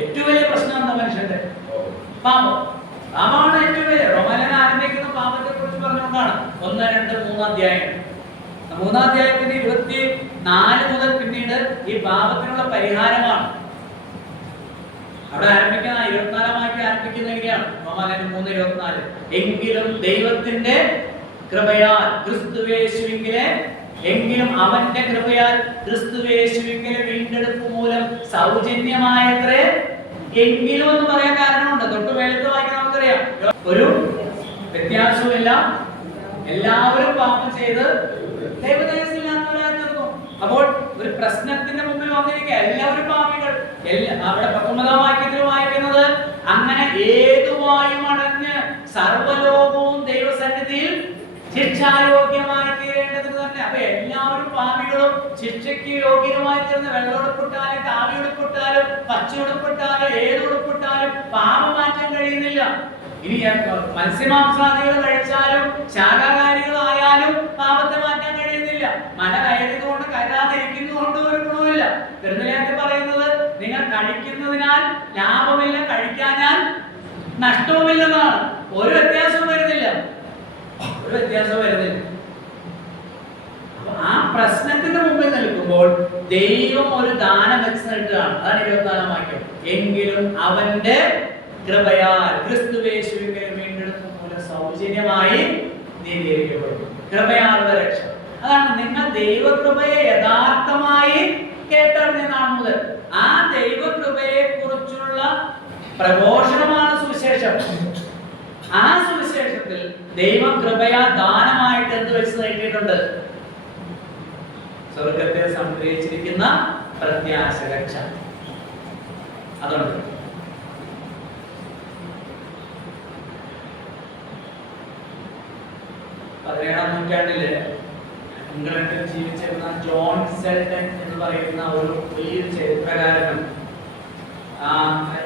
ഏറ്റവും വലിയ പ്രശ്നം എന്താ മനുഷ്യന്റെ? പാപം. പാപമാണ് ഏറ്റവും വലിയ. റോമാലേഖനം ആരംഭിക്കുന്ന പാപത്തെ കുറിച്ച് പറഞ്ഞുകൊണ്ടാണ്. 1, 2, 3 അധ്യായം. 3-ാം അധ്യായത്തിന്റെ 24 മുതൽ പിന്നീട് ഈ പാപത്തിനുള്ള പരിഹാരമാണ്. അവിടെ ആരംഭിക്കുന്ന 24-ാം വാക്യം ആരംഭിക്കുന്നത് എങ്ങനെയാണ്? റോമാലേഖനം 3:24. എങ്കിലും ദൈവത്തിന്റെ കൃപയാൽ ക്രിസ്തുവേശുവിങ്കലെ, എങ്കിലും അവന്റെ കൃപയാൽ ക്രിസ്തുവേശുവിങ്കലെ വീണ്ടെടുപ്പ് മൂലം സൗജന്യമായത്രേ. എങ്കിലും എന്ന് പറയാൻ കാരണമുണ്ട്. തൊട്ട് മേലത്തെ വാക്യം നമുക്കറിയാം, ഒരു വ്യത്യാസവുമില്ല, എല്ലാവരും പാപം ചെയ്ത് ദൈവതേജസ്സില്ലാത്തവരായി തീർന്നു. അപ്പോൾ ഒരു പ്രശ്നത്തിന്റെ മുമ്പിൽ വന്നിരിക്കുക, എല്ലാവരും പാപികൾ. അവിടെ 19-ാം വാക്യത്തിൽ വായിക്കുന്നത്, അങ്ങനെ ഏതുവായും അടഞ്ഞ് സർവ്വലോകവും ദൈവസന്നിധിയിൽ ശിക്ഷായോഗ്യമായി തീരേണ്ടത് തന്നെ. അപ്പൊ എല്ലാവരും പാപികളും ശിക്ഷയ്ക്ക് യോഗ്യമായി തീർന്ന, വെള്ളോടുപ്പിട്ടാലും കാവിയുടുപ്പിട്ടാലും പച്ചയുടുപ്പിട്ടാലും ഏതുടുപ്പിട്ടാലും പാപം മാറ്റാൻ കഴിയുന്നില്ല. ഇനി മത്സ്യമാംസാദികൾ കഴിച്ചാലും ശാകാഹാരികളായാലും പാപത്തെ മാറ്റാൻ കഴിയുന്നില്ല. മല കയറിയതുകൊണ്ട് കരുതാതിരിക്കുന്നതുകൊണ്ട് ഒരു ഗുണവുമില്ല. വെറുതെ പറയുന്നത്, നിങ്ങൾ കഴിക്കുന്നതിനാൽ ലാഭമില്ല, കഴിക്കാനാൽ നഷ്ടവുമില്ലെന്നാണ്. ഒരു വ്യത്യാസവും വരുന്നില്ല. ആ പ്രശ്നത്തിന്റെ മുമ്പിൽ നിൽക്കുമ്പോൾ ദൈവം ഒരു ദാനം വെച്ചിട്ടാണ്. അതാണ് 24-ാം വാക്യം. എങ്കിലും അവന്റെ കൃപയാൽ ക്രിസ്തുവേശുവിങ്കലെ വീണ്ടെടുപ്പ് മൂലം സൗജന്യമായി നീതീകരിക്കപ്പെടുന്നു. കൃപയാലുള്ള രക്ഷ. അതാണ് നിങ്ങൾ ദൈവകൃപയെ യഥാർത്ഥമായി കേട്ടറിഞ്ഞ നാൾ മുതൽ. ആ ദൈവകൃപയെ കുറിച്ചുള്ള പ്രഘോഷണമാണ് സുവിശേഷം. ആ സുവിശേഷത്തിൽ ദൈവം കൃപയാ ദാനമായിട്ട് എന്ത് വെച്ച് നൽകിയിട്ടുണ്ട്? സ്വർഗത്തെ സംഗ്രഹിച്ചിരിക്കുന്ന പ്രത്യാശ, രക്ഷ. അതുകൊണ്ട് 17-ാം നൂറ്റാണ്ടില് ഇംഗ്ലണ്ടിൽ ജീവിച്ചിരുന്ന ജോൺ സെൽട്ടൺ എന്ന് പറയുന്ന ഒരു വലിയൊരു ചരിത്രകാരനും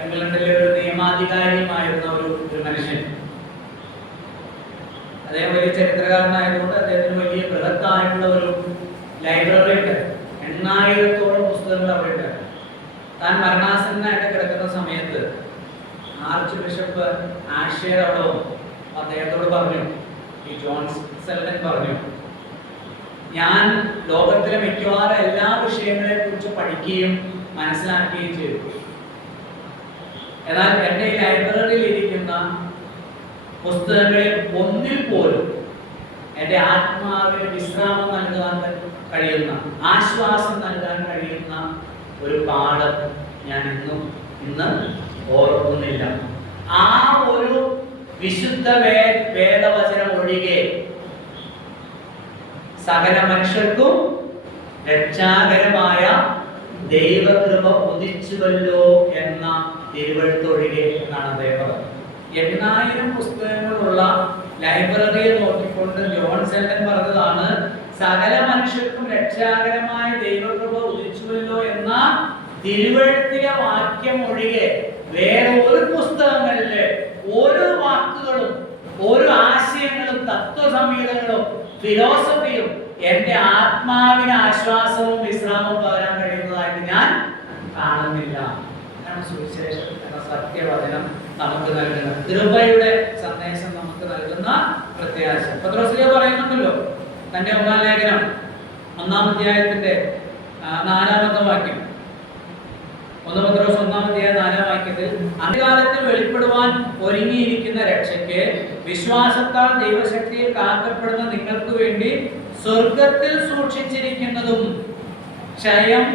ഇംഗ്ലണ്ടിലെ ഒരു നിയമാധികാരിയുമായിരുന്ന ഒരു മനുഷ്യൻ. അദ്ദേഹം വലിയ ചരിത്രകാരനായതുകൊണ്ട് അദ്ദേഹത്തിന് വലിയ ബൃഹത്തായിട്ടുള്ള ഒരു ലൈബ്രറി ഉണ്ട്. 8000-ഓളം പുസ്തകങ്ങൾ അവിടെ ഉണ്ട്. താൻ മരണാസന്നനായിട്ട് കിടക്കുന്ന സമയത്ത് ആർച്ച് ബിഷപ്പ് ആഷേർ അവിടെ വന്നു. അദ്ദേഹത്തോട് പറഞ്ഞു, ഈ ജോൺ സെൽട്ടൺ പറഞ്ഞു, ഞാൻ ലോകത്തിലെ മിക്കവാറും എല്ലാ വിഷയങ്ങളെ കുറിച്ച് പഠിക്കുകയും മനസ്സിലാക്കുകയും ചെയ്തു. എന്നാൽ എൻ്റെ ഈ ലൈബ്രറിയിൽ ഇരിക്കുന്ന പുസ്തകങ്ങളിൽ ഒന്നിൽ പോലും എൻ്റെ ആത്മാവിന് വിശ്രാമം നൽകാൻ കഴിയുന്ന, ആശ്വാസം നൽകാൻ കഴിയുന്ന ഒരു പാഠം ഞാൻ ഇന്ന് ഓർക്കുന്നില്ല. ആ ഒരു വിശുദ്ധ വേദവചനം ഒഴികെ സകല മനുഷ്യർക്കും രക്ഷാകരമായ ദൈവകൃപ ഉദിച്ചുവല്ലോ എന്ന തിരുവഴുത്തൊഴികെ എന്നാണ് അദ്ദേഹം. 8000 പുസ്തകങ്ങളുള്ള ലൈബ്രറിയെ നോക്കിക്കൊണ്ട് ജോൺ സെൽഡൻ പറഞ്ഞതാണ്, സകല മനുഷ്യർക്കും രക്ഷാകരമായ ദൈവകൃപ ഉദിച്ചുവല്ലോ എന്ന തിരുവഴുത്തിലെ വാക്യം ഒഴികെ വേറെ ഒരു പുസ്തകങ്ങളിലെ ഓരോ വാക്കുകളും ഓരോ ആശയങ്ങളും തത്വസംഹിതകളും ഫിലോസഫിയും എന്റെ ആത്മാവിന് ആശ്വാസവും വിശ്രാമവും പകരാൻ കഴിയുന്നതായിട്ട് ഞാൻ കാണുന്നില്ല. സുവിശേഷം എന്ന സത്യവചനം നമുക്ക് നൽകുന്ന കൃപയുടെ സന്ദേശം നമുക്ക് നൽകുന്ന പ്രത്യാശ. പത്രോസ് പറയുന്നുണ്ടല്ലോ തന്റെ 1-ാം ലേഖനം 1-ാം അധ്യായത്തിന്റെ 4-ാമത്തെ വാക്യം, 1 പത്രോസ് 1-ാം അധ്യായം 4-ാം വാക്യത്തിൽ, അന്ത്യകാലത്തിൽ വെളിപ്പെടുവാൻ ഒരുങ്ങിയിരിക്കുന്ന രക്ഷയ്ക്ക് വിശ്വാസത്താൽ ദൈവശക്തിയിൽ കാക്കപ്പെടുന്ന നിങ്ങൾക്ക് വേണ്ടി സ്വർഗത്തിൽ സൂക്ഷിച്ചിരിക്കുന്നതും ക്ഷയം,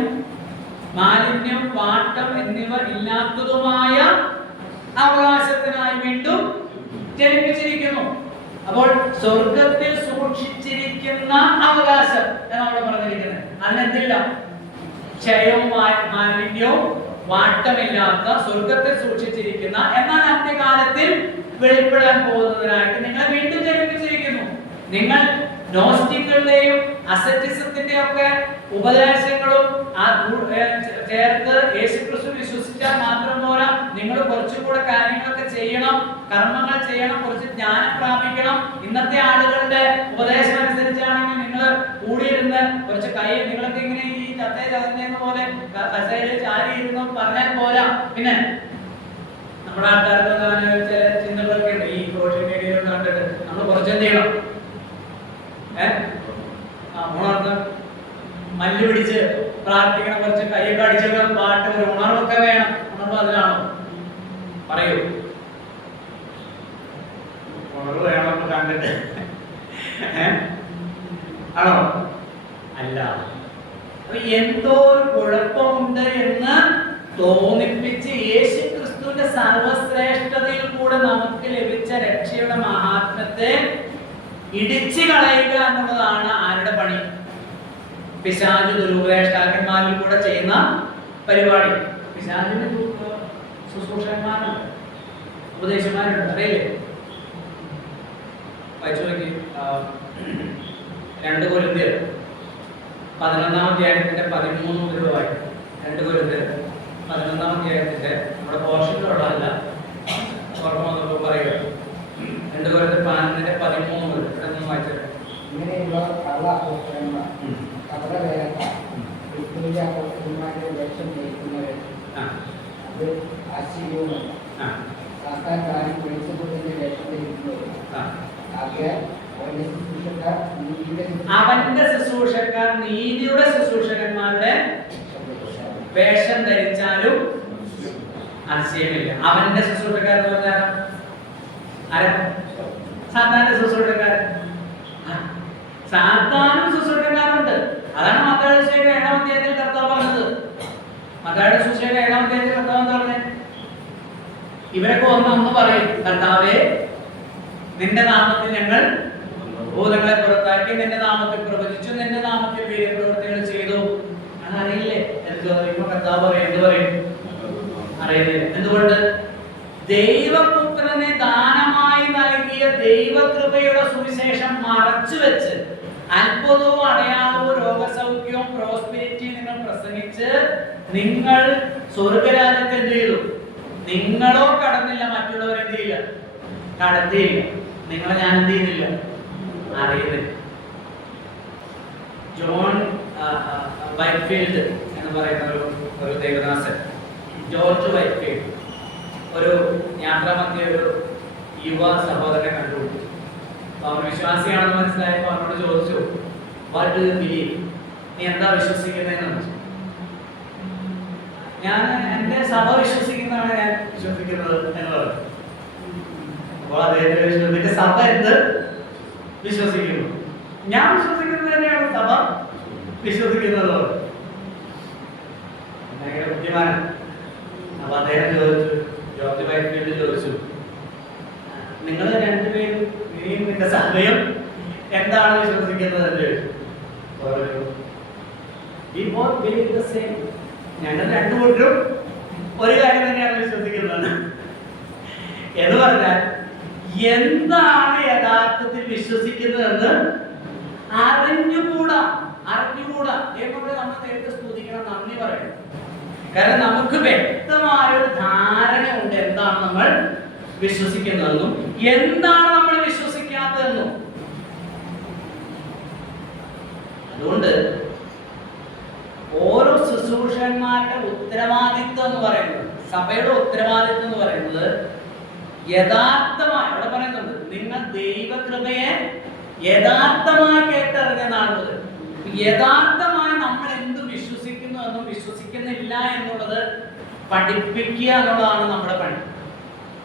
മാലിന്യം, വാട്ടം എന്നിവ ഇല്ലാത്തതുമായ അവകാശത്തിനായി വീണ്ടും ജനിപ്പിച്ചിരിക്കുന്നു. അപ്പോൾ സ്വർഗത്തിൽ സൂക്ഷിച്ചിരിക്കുന്ന അവകാശം എന്നാണ് പറഞ്ഞിരിക്കുന്നത്. അതിനെന്തില്ല? ക്ഷയവും മാലിന്യവും വാട്ടമില്ലാത്ത സ്വർഗത്തിൽ സൂക്ഷിച്ചിരിക്കുന്ന, എന്നാൽ അന്ത്യകാലത്തിൽ വെളിപ്പെടാൻ പോകുന്നതിനായിട്ട് നിങ്ങളെ വീണ്ടും ജനിപ്പിച്ചിരിക്കുന്നു. നിങ്ങൾ നോസ്റ്റിക്കുകളുടെയും അസറ്റിസത്തിന്റെയും ഒക്കെ ഉപദേശങ്ങളും ചേർത്ത് യേശുക്രിസ്തു വിശ്വസിച്ചാൽ മാത്രം പോരാ, നിങ്ങൾ കുറച്ചുകൂടെ കാര്യങ്ങളൊക്കെ ചെയ്യണം, കർമ്മങ്ങൾ ചെയ്യണം, കുറച്ച് ജ്ഞാനം പ്രാപിക്കണം. ഇന്നത്തെ ആളുകളുടെ ഉപദേശം അനുസരിച്ചാണെങ്കിൽ നിങ്ങൾ കൂടിയിരുന്ന് കുറച്ച് കൈ നിങ്ങളൊക്കെ ഇങ്ങനെ ഈ ചതയുന്ന പോലെ കസേരയിൽ ചാരി ഇരുന്ന് പറഞ്ഞാൽ പോരാ. പിന്നെ നമ്മുടെ ആൾക്കാർക്ക് ചില ചിന്തകളൊക്കെ ഉണ്ട് ഈ സോഷ്യൽ മീഡിയയിൽ കണ്ടിട്ട്. നമ്മൾ കുറച്ചെന്ത് ചെയ്യണം? മല്ല് പിടിച്ച് പ്രാർത്ഥിക്കണം, കുറച്ച് കൈയൊക്കെ അടിച്ചൊക്കെ പാട്ട്, ഒരു ഉണർവൊക്കെ വേണം. ഉണർവ് അതിനാണോ? പറയൂ, ഉണർവ് വേണമെന്ന് കണ്ടിട്ട് ആണോ? അല്ല. എന്തോ ഒരു കുഴപ്പമുണ്ട് എന്ന് തോന്നിപ്പിച്ച് യേശു ക്രിസ്തുവിന്റെ സർവശ്രേഷ്ഠതയിൽ കൂടെ നമുക്ക് ലഭിച്ച രക്ഷയുടെ മഹാത്മ്യത്തെ ഇടിച്ചു കളയുക എന്നുള്ളതാണ് ആരുടെ പണി? പിശാച് ദുരുപദേഷ്ടാക്കന്മാരിൽ കൂടെ ചെയ്യുന്ന പരിപാടി. പിശാചിന് ശുശ്രൂഷകന്മാരുണ്ട്, ഉപദേശന്മാരുണ്ട്, അറിയില്ലേ? വായിച്ചു നോക്കി 2 കൊരിന്ത്യർ 11-ാം അധ്യായത്തിന്റെ 13 മുതൽ വായിക്കും. 2 കൊരിന്ത്യർ 11-ാം അധ്യായത്തിന്റെ നമ്മുടെ പോർഷനിലുള്ളതല്ല, ഓർമ്മ വന്നപ്പോൾ പറയുക. 2 കൊരിന്ത്യർ 11-13 മുതൽ വായിച്ചത്. ഇങ്ങനെയുള്ള കള്ള അപ്പോസ്തലന്മാർ, കപടവേലക്കാർ, ക്രിസ്തുവിന്റെ അപ്പോസ്തലന്മാരുടെ വേഷം ധരിക്കുന്നവർ, അത് ആശ്ചര്യവുമല്ല. സാത്താൻകാരൻ വെളിച്ചത്തിന്റെ വേഷം ധരിക്കുന്നവർ. ആകയാൽ അവന്റെ ശുശ്രൂഷക്കാർ നീതിയുടെ ശുശ്രൂഷകന്മാരുടെ വേഷം ധരിച്ചാലും അതിശയമില്ല. അവന്റെ ശുശ്രൂഷക്കാർ എന്ന് പറഞ്ഞാൽ ആരാ? സാത്താന്റെ ശുശ്രൂഷക്കാരൻ. സാത്താനും ശുശ്രൂഷക്കാരുണ്ട്. അതാണ് മത്തായിയുടെ സുവിശേഷം 7-ാം അധ്യായത്തിൽ കർത്താവ് പറഞ്ഞത്. മത്തായിയുടെ സുവിശേഷം 7-ാം അധ്യായത്തിൽ കർത്താവ് എന്താ പറഞ്ഞത്? ഇവരൊക്കെ ഒന്ന് പറയും, കർത്താവേ, നിന്റെ നാമത്തിൽ ഞങ്ങൾ ഭൂതങ്ങളെ പുറത്താക്കി, നിന്റെ നാമത്തിൽ പ്രവചിച്ചു, നിന്റെ നാമത്തിൽ വീര്യപ്രവൃത്തികൾ ചെയ്തു. അതറിയില്ലേ? എന്ന് ചോദിക്കുമ്പോൾ കർത്താവ് പറയും, എന്ത് പറയും? അറിയില്ലേ? എന്തുകൊണ്ട്? ദൈവപുത്രനെ ദാനമായി നൽകിയ ദൈവകൃപയുടെ സുവിശേഷം മറച്ചു വെച്ച് അത്ഭുതവും അടയാളവും രോഗസൗഖ്യവും പ്രോസ്പെരിറ്റിയും നിങ്ങൾ പ്രസംഗിച്ച് നിങ്ങൾ സ്വർഗരാജ്യത്തെ എന്ത് ചെയ്തു? നിങ്ങളോ കടന്നില്ല, മറ്റുള്ളവർ എന്ത് ചെയ്യില്ല? കടത്തിയില്ല. നിങ്ങളെ ഞാൻ എന്ത് ചെയ്യുന്നില്ല? അറിയുന്നില്ല. ജോൺ വൈറ്റ്ഫീൽഡ് എന്ന് പറയുന്ന ഒരു ദേവദാസൻ, ജോർജ് വൈറ്റ്ഫീൽഡ്, ഒരു യാത്രാമധ്യേ ഒരു യുവ സഹോദരനെ കണ്ടുപിടിച്ചു. അവൻ വിശ്വാസിയാണെന്ന് മനസ്സിലായപ്പോൾ അവനോട് ചോദിച്ചു, വാട്ട് ഡു യു ബിലീവ്? നീ എന്താ വിശ്വസിക്കുന്നതെന്ന് ചോദിച്ചു. ഞാൻ എൻ്റെ സഭ വിശ്വസിക്കുന്നതാണ് ഞാൻ വിശ്വസിക്കുന്നത് എന്ന് പറഞ്ഞു. അപ്പോൾ അദ്ദേഹത്തെ നിന്റെ സഭ എന്ത് വിശ്വസിക്കുന്നു? ഞാൻ വിശ്വസിക്കുന്നത് തന്നെയാണ് സഭ വിശ്വസിക്കുന്നത്. ഭയങ്കര ബുദ്ധിമാനാണ്. അപ്പൊ അദ്ദേഹം ചോദിച്ചു, ജോർജ് വൈറ്റ്ഫീൽഡ് ചോദിച്ചു, നിങ്ങൾ രണ്ടുപേരും നീയും നിന്റെ സഭയും എന്താണ് വിശ്വസിക്കുന്നത് എന്ന് ചോദിച്ചു. We both believe the same. കൂട്ടരും ഒരു കാര്യം തന്നെയാണ് വിശ്വസിക്കുന്നത് എന്ന് പറഞ്ഞാൽ എന്താണ് യഥാർത്ഥത്തിൽ വിശ്വസിക്കുന്നതെന്ന് അറിഞ്ഞുകൂടാ. ദൈവത്തെ നമ്മൾ നേരത്തെ സ്തുതിക്കണം, നന്ദി പറയണം. കാരണം നമുക്ക് വ്യക്തമായ ഒരു ധാരണ ഉണ്ട് എന്താണ് നമ്മൾ വിശ്വസിക്കുന്നതെന്നും എന്താണ് നമ്മൾ വിശ്വസിക്കാത്തതെന്നും. അതുകൊണ്ട് ഓരോ ശുശ്രൂഷന്മാരുടെ ഉത്തരവാദിത്വം എന്ന് പറയുന്നത്, സഭയുടെ ഉത്തരവാദിത്വം എന്ന് പറയുന്നത് യഥാർത്ഥമായി, അവിടെ പറയുന്നുണ്ട് നിങ്ങൾ ദൈവകൃപയെ യഥാർത്ഥമായി കേട്ടറിഞ്ഞ നാൾ മുതൽ. യഥാർത്ഥമായി നമ്മൾ എന്ത് വിശ്വസിക്കുന്നു എന്നും വിശ്വസിക്കുന്നില്ല എന്നുള്ളത് പഠിപ്പിക്കുക എന്നുള്ളതാണ് നമ്മുടെ പണി.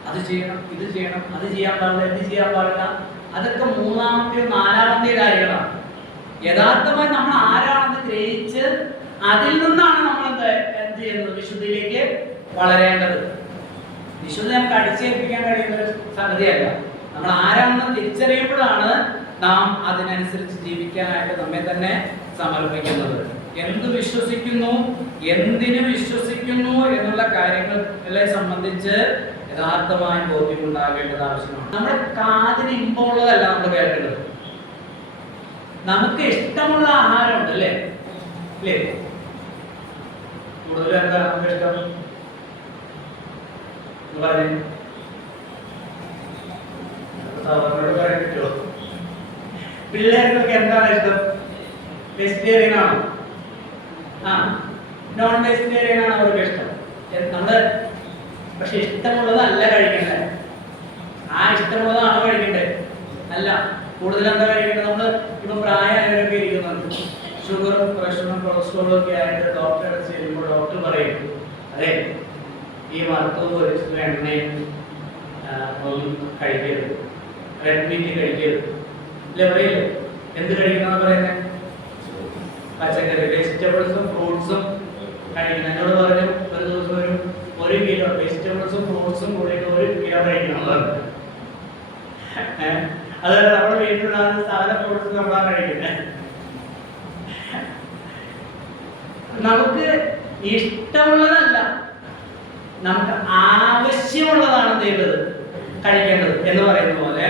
അത് ചെയ്യണം, ഇത് ചെയ്യണം, അത് ചെയ്യാൻ പാടില്ല, ഇത് ചെയ്യാൻ പാടില്ല, അതൊക്കെ മൂന്നാമത്തെയോ നാലാമത്തെയോ കാര്യങ്ങളാണ്. യഥാർത്ഥമായി നമ്മൾ ആരാണെന്ന് ഗ്രഹിച്ച് അതിൽ നിന്നാണ് നമ്മൾ എന്ത് ചെയ്യുന്നത്, വിശുദ്ധിയിലേക്ക് വളരേണ്ടത്. വിശുദ്ധി നമുക്ക് അടിച്ചേൽപ്പിക്കാൻ കഴിയുന്ന ഒരു സംഗതിയല്ല. നമ്മൾ ആരാണെന്ന് തിരിച്ചറിയുമ്പോഴാണ് നാം അതിനനുസരിച്ച് ജീവിക്കാനായിട്ട് നമ്മെ തന്നെ സമർപ്പിക്കുന്നത്. എന്ത് വിശ്വസിക്കുന്നു, എന്തിനു വിശ്വസിക്കുന്നു എന്നുള്ള കാര്യങ്ങളെ സംബന്ധിച്ച് യഥാർത്ഥമായ ബോധ്യമുണ്ടാകേണ്ടത് ആവശ്യമാണ്. നമ്മുടെ കാതിന് ഇമ്പമുള്ളതല്ല നമ്മൾ കേൾക്കേണ്ടത്. നമുക്ക് ഇഷ്ടമുള്ള ആഹാരമുണ്ട് അല്ലേ? അല്ലേ? കൂടുതൽ എന്താ നമുക്ക് ഇഷ്ടം? സഹോദരനോട് പറയാൻ പറ്റുമോ? പിള്ളേർക്കൊക്കെ എന്താണ് ഇഷ്ടം? വെജിറ്റേറിയൻ ആണോ? നോൺ വെജിറ്റേറിയൻ ആണോ അവർക്ക് ഇഷ്ടം? നമ്മള് പക്ഷെ ഇഷ്ടമുള്ളതല്ല കഴിക്കണ്ടേ. ആ ഇഷ്ടമുള്ളതാണോ കഴിക്കണ്ടേ? അല്ല. കൂടുതൽ എന്താ കഴിക്കേണ്ടത്? നമ്മള് ഇപ്പൊ പ്രായമായവരൊക്കെ ഇരിക്കുന്നുണ്ട്, ഷുഗറും പ്രഷറും കൊളസ്ട്രോളും ഒക്കെ ആയിട്ട് ഡോക്ടറെ അടുത്ത് ചെല്ലുമ്പോൾ ഡോക്ടർ പറയും, അതെ ഈ വറുത്തതും പൊരിച്ചതും എണ്ണയും ഒന്നും കഴിക്കരുത്, റെഡ് മീറ്റ് കഴിക്കരുത് അല്ലേ പറയില്ലേ? എന്ത് കഴിക്കണം പറയുന്നത്? പച്ചക്കറി, വെജിറ്റബിൾസും ഫ്രൂട്ട്സും കഴിക്കണം. എന്നോട് പറഞ്ഞു ഒരു ദിവസം ഒരു കിലോ വെജിറ്റബിൾസും ഫ്രൂട്ട്സും കൂടിയിട്ട് 1 കിലോ കഴിക്കണം. അതുപോലെ നമ്മുടെ വീട്ടിലുള്ള സാധന ഫ്രൂട്ട്സ് നമ്മളാണ് കഴിക്കുന്നത്. നമുക്ക് ഇഷ്ടമുള്ളതല്ല, നമുക്ക് ആവശ്യമുള്ളതാണ് ചെയ്തത് കഴിക്കേണ്ടത് എന്ന് പറയുന്ന പോലെ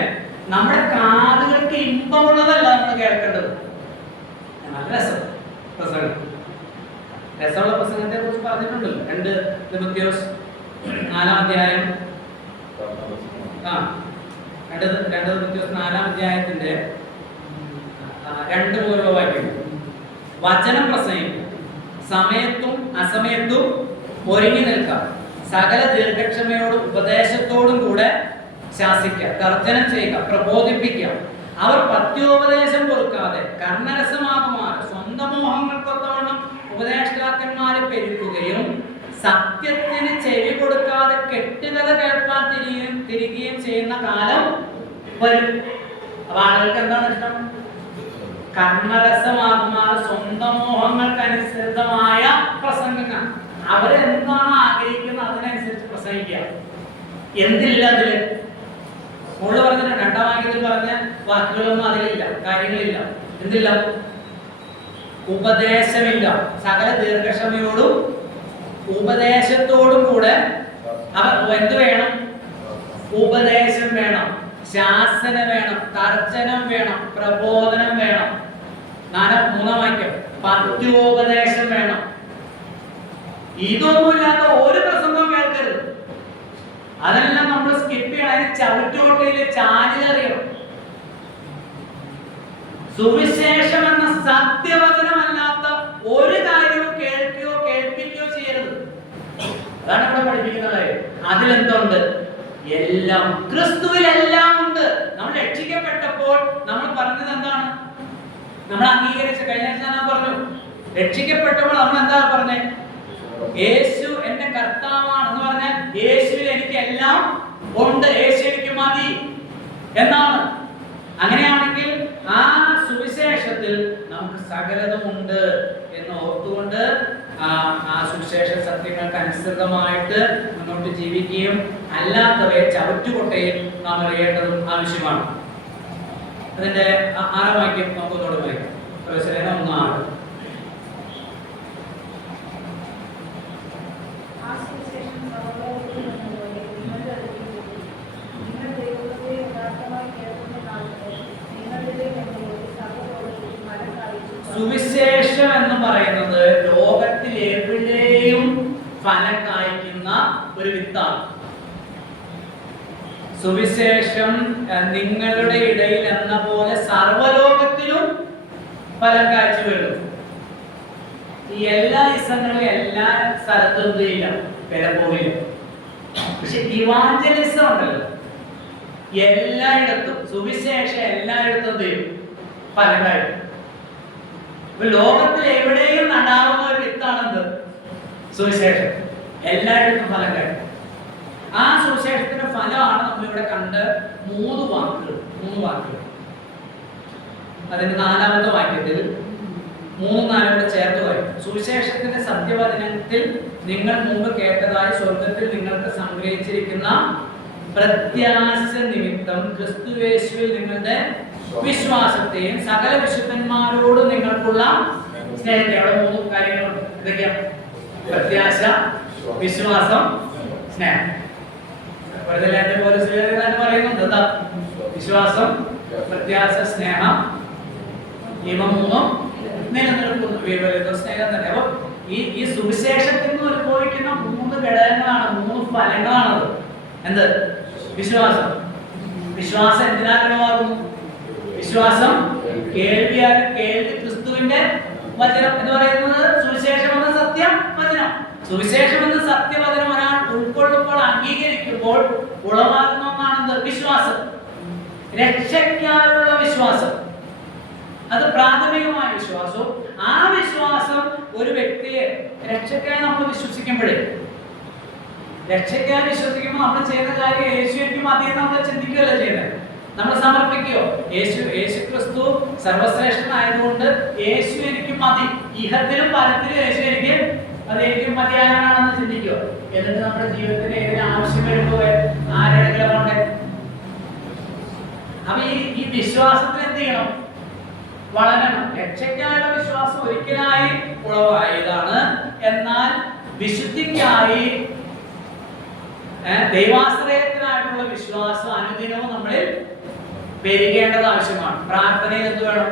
നമ്മുടെ കാതുകൾക്ക് ഇമ്പമുള്ളതല്ല നമ്മൾ കേൾക്കേണ്ടത്. നല്ല പ്രസംഗം, രസമുള്ള പ്രസംഗത്തെ കുറിച്ച് പറഞ്ഞിട്ടുണ്ടല്ലോ. 2 തിമോഥെയോസ് 4-ാം അധ്യായം 2 തിമോഥെയോസ് 4-ാം അധ്യായത്തിന്റെ 2 മുതലുള്ള വാക്യങ്ങൾ. വചനം പ്രസംഗിക്കും, സമയത്തും അസമയത്തും ഒരുങ്ങി നിൽക്കാം, സകല ദീർഘക്ഷമയോടും ഉപദേശത്തോടും കൂടെ ശാസിക്കുക, തർജ്ജനം ചെയ്യുക, പ്രബോധിപ്പിക്കുക. അവർ പത്യോപദേശം കൊടുക്കാതെ കർണരസമാകുമാർ സ്വന്തം മോഹങ്ങൾക്കൊത്തവണ്ണം ഉപദേഷ്ടാക്കന്മാരെ പെരുക്കുകയും സത്യത്തിന് ചെവി കൊടുക്കാതെ കെട്ടുകഥ കേൾപ്പാൻ തിരികുകയും ചെയ്യുന്ന കാലം വരും. അപ്പൊ ആളുകൾക്ക് എന്താണ് ഇഷ്ടം? കർണരസമാകുമാർ സ്വന്തം മോഹങ്ങൾക്കനുസൃതമായ പ്രസംഗങ്ങൾ. അവരെന്താണോ ആഗ്രഹിക്കുന്നത് അതിനനുസരിച്ച് പ്രസംഗിക്കുക. എന്തില്ല അതില്? മുകളിൽ പറഞ്ഞിട്ട് 2-ാം വാക്യത്തിൽ പറഞ്ഞ വാക്കുകളൊന്നും അതിലില്ല, കാര്യങ്ങളില്ല. എന്തില്ല? ഉപദേശമില്ല. സകല ദീർഘക്ഷമയോടും ഉപദേശത്തോടും കൂടെ എന്ത് വേണം? ഉപദേശം വേണം, ശാസന വേണം, തർജ്ജനം വേണം, പ്രബോധനം വേണം. 3-ാം വാക്യം പത്യോപദേശം വേണം. ഇതൊന്നുമില്ലാത്ത ഒരു പ്രസംഗവും കേൾക്കരുത്. അതെല്ലാം നമ്മൾ സ്കിപ്പ് ചെയ്യണം. അതിന് ചവിട്ടുകൊട്ടയില് ചാലിലറിയണം. സുവിശേഷം എന്ന സത്യവചനമല്ലാത്ത ഒരു കാര്യവും കേൾക്കുകയോ കേൾപ്പിക്കുകയോ ചെയ്യരുത്. അതാണ് ഇവിടെ പഠിപ്പിക്കുന്ന കാര്യം. അതിലെന്തുണ്ട്? എല്ലാം, ക്രിസ്തുവിൽ എല്ലാം ഉണ്ട്. നമ്മൾ രക്ഷിക്കപ്പെട്ടപ്പോൾ നമ്മൾ പറഞ്ഞത് എന്താണ്? നമ്മൾ അംഗീകരിച്ച, കഴിഞ്ഞ ആഴ്ച ഞാൻ പറഞ്ഞു, രക്ഷിക്കപ്പെട്ടപ്പോൾ നമ്മൾ എന്താ പറഞ്ഞേ? യേശു എന്റെ കർത്താവാണ് എന്ന് പറഞ്ഞാൽ യേശുവിൽ എനിക്ക് എല്ലാം ഉണ്ട്, യേശു എനിക്ക് മതി എന്നാണ്. അങ്ങനെയാണെങ്കിൽ ആ സുവിശേഷത്തിൽ നമുക്ക് സകലതുമുണ്ട് എന്ന് ഓർത്തുകൊണ്ട് ആ സുവിശേഷ സത്യങ്ങൾക്ക് അനുസൃതമായിട്ട് മുന്നോട്ട് ജീവിക്കുകയും അല്ലാത്തവയെ ചവിറ്റുകൊട്ടയിൽ നാം അറിയേണ്ടതും ആവശ്യമാണ്. അതിന്റെ 6-ാം വാക്യം നമുക്ക് തുടങ്ങാം. 1:6. ഫലം കായ്ക്കുന്ന ഒരു വിത്താണ്. സുവിശേഷം നിങ്ങളുടെ ഇടയിൽ എന്ന പോലെ സർവ്വലോകത്തിലും ഫലം കാഴ്ച വരുന്നു. ഈ എല്ലാ ഇസങ്ങളിലും എല്ലാ സ്ഥലത്തും ചെയ്യില്ല, വില പോവില്ല. പക്ഷെ ഇവാഞ്ചലിസം ഉണ്ടല്ലോ, എല്ലായിടത്തും സുവിശേഷം എല്ലായിടത്തും ചെയ്യും ഫലം കാഴ്ച. ലോകത്തിൽ എവിടെയും നടാവുന്ന ഒരു വിത്താണെന്ത്? സുവിശേഷം. എല്ലായിടത്തും ഫലം കാഴ്ച. ആ സുവിശേഷത്തിന്റെ ഫലമാണ് നമ്മളിവിടെ കണ്ട് മൂന്ന് വാക്കുകൾ. അതിന്റെ 4ാമത്തെ വാക്യത്തിൽ 3-4 ചേർത്ത് വായിക്കും. സുവിശേഷത്തിന്റെ സത്യവചനത്തിൽ നിങ്ങൾ മുമ്പ് കേട്ടതായി സ്വർഗത്തിൽ നിങ്ങൾക്ക് സംഗ്രഹിച്ചിരിക്കുന്ന പ്രത്യാശ നിമിത്തം ക്രിസ്തുയേശുവിൽ നിങ്ങളുടെ വിശ്വാസത്തെയും സകല വിശുദ്ധന്മാരോട് നിങ്ങൾക്കുള്ള സ്നേഹത്തെ. അവിടെ 3 കാര്യങ്ങളുണ്ട്. എന്തൊക്കെയാണ്? പ്രത്യാശ, വിശ്വാസം, സ്നേഹം. പറയുന്നുണ്ട് എന്താ? വിശ്വാസം, പ്രത്യാശ, സ്നേഹം. ഇവ 3 നിലനിൽക്കുന്നു. സ്നേഹം തന്നെ. അപ്പൊ ഈ സുവിശേഷത്തിൽ നിന്ന് ഉത്ഭവിക്കുന്ന 3 ഘടകങ്ങളാണ്, 3 ഫലങ്ങളാണത്. എന്ത്? വിശ്വാസം. വിശ്വാസം എന്തിനാൽ ഉളവാകുന്നു? വിശ്വാസം കേൾവിയാൽ, കേൾവി ക്രിസ്തുവിന്റെ വചനം എന്ന് പറയുന്നത് സുവിശേഷം എന്ന സത്യവചനം. സുവിശേഷം എന്ന സത്യവചനം ഒരാൾ ഉൾക്കൊള്ളുമ്പോൾ, അംഗീകരിക്കുമ്പോൾ ഉളവാകുന്ന ഒന്നാണെന്ത്? വിശ്വാസം. രക്ഷയ്ക്കായുള്ള വിശ്വാസം, അത് പ്രാഥമികമായ വിശ്വാസവും. ആ വിശ്വാസം ഒരു വ്യക്തിയെ രക്ഷയ്ക്കായി നമ്മൾ വിശ്വസിക്കുമ്പോഴേ, രക്ഷയ്ക്കായി വിശ്വസിക്കുമ്പോൾ നമ്മൾ ചെയ്യുന്ന കാര്യം യേശു എനിക്ക് മതി എന്ന് നമ്മൾ ചിന്തിക്കുകയല്ല ചെയ്യുന്നത്, നമ്മൾ സമർപ്പിക്കുകയോ. യേശു ക്രിസ്തു സർവശ്രേഷ്ഠനായതുകൊണ്ട് യേശു എനിക്ക് മതി, ഇഹത്തിലും പരത്തിലും യേശു എനിക്ക് എനിക്ക് മതിയാകാനാണെന്ന് ചിന്തിക്കുകയോ. എന്നിട്ട് നമ്മുടെ ജീവിതത്തിന് ഏതിന് ആവശ്യം വരുമ്പോൾ ആരെങ്കിലും കൊണ്ട് അപ്പൊ ഈ വിശ്വാസത്തിൽ എന്ത് ചെയ്യണം? വളരണം. രക്ഷയ്ക്കായുള്ള വിശ്വാസം ഒരിക്കലായി ഉളവായതാണ്. എന്നാൽ വിശുദ്ധിക്കായി, ദൈവാശ്രയത്തിനായിട്ടുള്ള വിശ്വാസം അനുദിനവും നമ്മളിൽ പെരുകേണ്ടത് ആവശ്യമാണ്. പ്രാർത്ഥനയിൽ എന്ത് വേണം?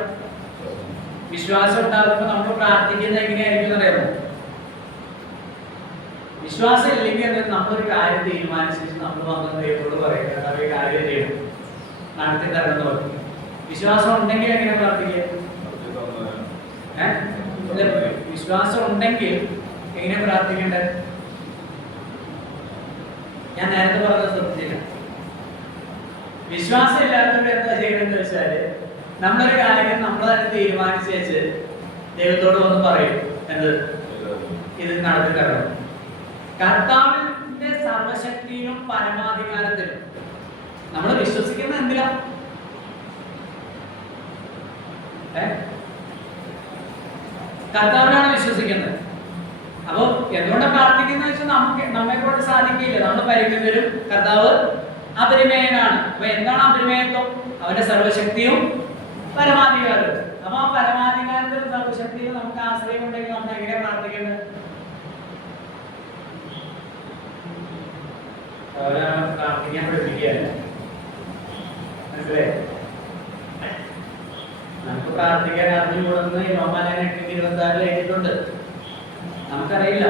വിശ്വാസം ഉണ്ടാകുമ്പോൾ നമ്മൾ പ്രാർത്ഥിക്കുന്നത് എങ്ങനെയായിരിക്കും അറിയാമോ? വിശ്വാസം ഇല്ലെങ്കിൽ നമ്മളൊരു കാര്യം തീരുമാനിച്ചിട്ട് നമ്മൾ വന്ന ദൈവത്തോട് പറയുന്നത് ഈ കാര്യം ചെയ്യണം, നടത്തി തരണം പറയും. വിശ്വാസം ഉണ്ടെങ്കിൽ എങ്ങനെ പ്രാർത്ഥിക്കുക? വിശ്വാസം ഉണ്ടെങ്കിൽ എങ്ങനെ പ്രാർത്ഥിക്കേണ്ടത്? ഞാൻ നേരത്തെ പറഞ്ഞത് ശ്രദ്ധിച്ചില്ല. വിശ്വാസം ഇല്ലാത്തവർ എന്താ ചെയ്യണമെന്ന് വെച്ചാല്, നമ്മളൊരു കാര്യം നമ്മൾ തന്നെ തീരുമാനിച്ച് വെച്ച് ദൈവത്തോട് വന്ന് പറയും, എന്ത്? ഇത് നടത്തി തരണം. കർത്താവിന്റെ സർവശക്തിയിലും പരമാധികാരത്തിലും നമ്മൾ വിശ്വസിക്കുന്നത് എന്തിലാ? കർത്താവിനാണ് വിശ്വസിക്കുന്നത്. അപ്പൊ എന്തുകൊണ്ടാണ് പ്രാർത്ഥിക്കുന്നത് വെച്ചാൽ നമ്മെ കൊണ്ട് സാധിക്കില്ല, നമ്മൾ പരിമിതരും. കർത്താവ് അപരിമേയനാണ്. അപ്പൊ എന്താണ് അപരിമേയത്വം? അവന്റെ സർവശക്തിയും പരമാധികാരവും. അപ്പൊ ആ പരമാധികാരത്തിലും സർവശക്തിയിലും നമുക്ക് ആശ്രയം ഉണ്ടെങ്കിൽ നമ്മൾ എങ്ങനെ പ്രാർത്ഥിക്കേണ്ടത്? പ്രാർത്ഥിക്കാൻ പഠിപ്പിക്കുകയല്ല, മനസ്സിലായി? നമുക്ക് പ്രാർത്ഥിക്കാൻ അറിഞ്ഞുകൂടുന്ന യോഹന്നാൻ 8:26 എഴുതിയിട്ടുണ്ട്. നമുക്കറിയില്ല.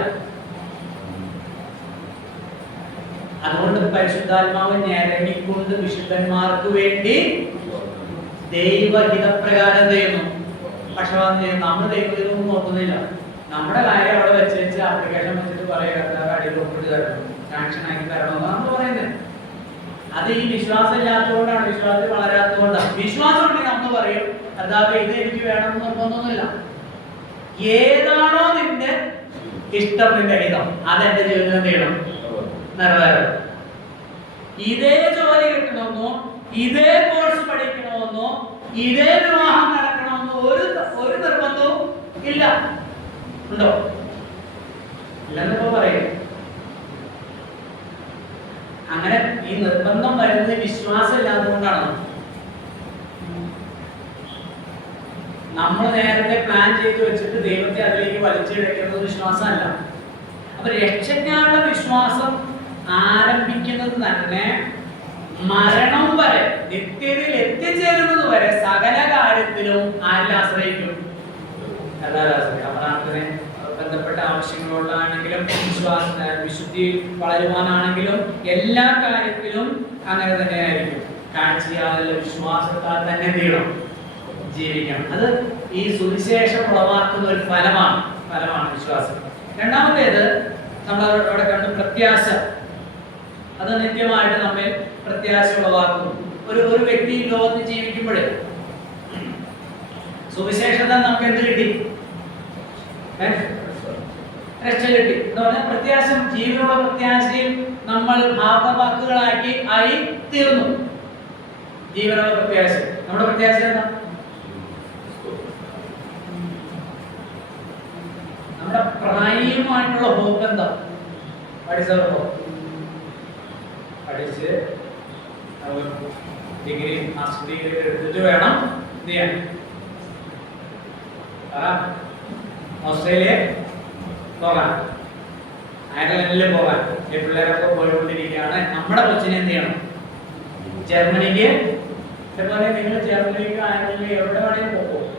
അതുകൊണ്ട് പരിശുദ്ധാത്മാവ് ഞരങ്ങിക്കൊണ്ട് വിശുദ്ധന്മാർക്ക് വേണ്ടി ദൈവഹിതപ്രകാരം ചെയ്യുന്നു, പക്ഷപാതം ചെയ്യുന്നു. നമ്മൾ ദൈവഹിതമൊന്നും നോക്കുന്നില്ല. നമ്മുടെ കാര്യം അവിടെ വെച്ച് ആപ്ലിക്കേഷൻ വെച്ചിട്ട് പറയുക അടിയിൽ ഒപ്പിട്ട് തരണം, സാങ്ഷൻ ആക്കി തരണമെന്ന് നമ്മൾ പറയുന്നത്. അത് ഈ വിശ്വാസം ഇല്ലാത്തതുകൊണ്ടാണ്, വിശ്വാസത്തിൽ വളരാത്തതുകൊണ്ടാണ്. വിശ്വാസം ഉണ്ടെങ്കിൽ നമ്മൾ പറയും, കർത്താവേ ഇത് എനിക്ക് വേണമെന്ന് നിർബന്ധമൊന്നുമില്ല. ഏതാണോ നിന്റെ ഇഷ്ടം, നിന്റെ ഹിതം, അതെന്റെ ജീവിതം എന്ത് ചെയ്യണം? നിറവേറണം. ഇതേ ജോലി കിട്ടണമെന്നോ, ഇതേ കോഴ്സ് പഠിക്കണമെന്നോ, ഇതേ വിവാഹം നടക്കണമെന്നോ ഒരു നിർബന്ധവും ഇല്ല. ഉണ്ടോ? ഇല്ലെന്നിപ്പോ പറയും. അങ്ങനെ ഈ നിർബന്ധം വരുന്നത് വിശ്വാസം ഇല്ലാത്തതുകൊണ്ടാണ്. നമ്മൾ നേരത്തെ പ്ലാൻ ചെയ്ത് വെച്ചിട്ട് ദൈവത്തെ അതിലേക്ക് വലിച്ചിഴക്കുന്നത് വിശ്വാസമല്ല. അപ്പൊ രക്ഷയ്ക്കാനുള്ള വിശ്വാസം ആരംഭിക്കുന്നത് തന്നെ മരണം വരെ, നിത്യതയിൽ എത്തിച്ചേരുന്നത് വരെ സകല കാര്യത്തിലും ആരിൽ ആശ്രയിക്കും? എല്ലാവരും ആശ്രയിക്കും. പ്രാർത്ഥനയെ ബന്ധപ്പെട്ട ആവശ്യങ്ങളോടാണെങ്കിലും വിശുദ്ധി വളരുവാനാണെങ്കിലും എല്ലാ കാര്യത്തിലും അങ്ങനെ തന്നെയായിരിക്കും. കാഴ്ചയാലുള്ള വിശ്വാസത്താൽ തന്നെ തീരണം ജീവിക്കണം. അത് ഈ സുവിശേഷം ഉളവാക്കുന്ന ഒരു ഫലമാണ് വിശ്വാസം. രണ്ടാമത്തേത് നമ്മൾ അവിടെ കണ്ടു പ്രത്യാശ. അത് നിത്യമായിട്ട് നമ്മെ പ്രത്യാശ ഉളവാക്കുന്നു. ഒരു വ്യക്തി ലോകത്ത് ജീവിക്കുമ്പോഴേ സുവിശേഷത നമുക്ക് എന്ത് കിട്ടി? രക്ഷ കിട്ടി എന്ന് പറഞ്ഞാൽ പ്രത്യാശ, ജീവനുള്ള പ്രത്യാശയിൽ നമ്മൾ ആയി തീർന്നു. ജീവനുള്ള പ്രത്യാശ, നമ്മുടെ പ്രത്യാശ എന്താ? നമ്മുടെ പ്രായമായിട്ടുള്ള ഹോപ്പ് എന്താ? പഠിച്ച് ഡിഗ്രി, മാസ്റ്റർ ഡിഗ്രി എടുത്തിട്ട് വേണം എന്ത് ചെയ്യാൻ? ഓസ്ട്രേലിയ പോകാൻ, അയർലൻഡിൽ പോകാൻ. ഈ പിള്ളേരൊക്കെ പോയിക്കൊണ്ടിരിക്കുകയാണ്. നമ്മുടെ കൊച്ചിനെ എന്ത് ചെയ്യണം? ജർമ്മനിക്ക്. ഇതുപോലെ നിങ്ങൾ ജർമ്മനിക്ക്, അയർലൻഡിൽ എവിടെ വേണമെങ്കിലും പോകും.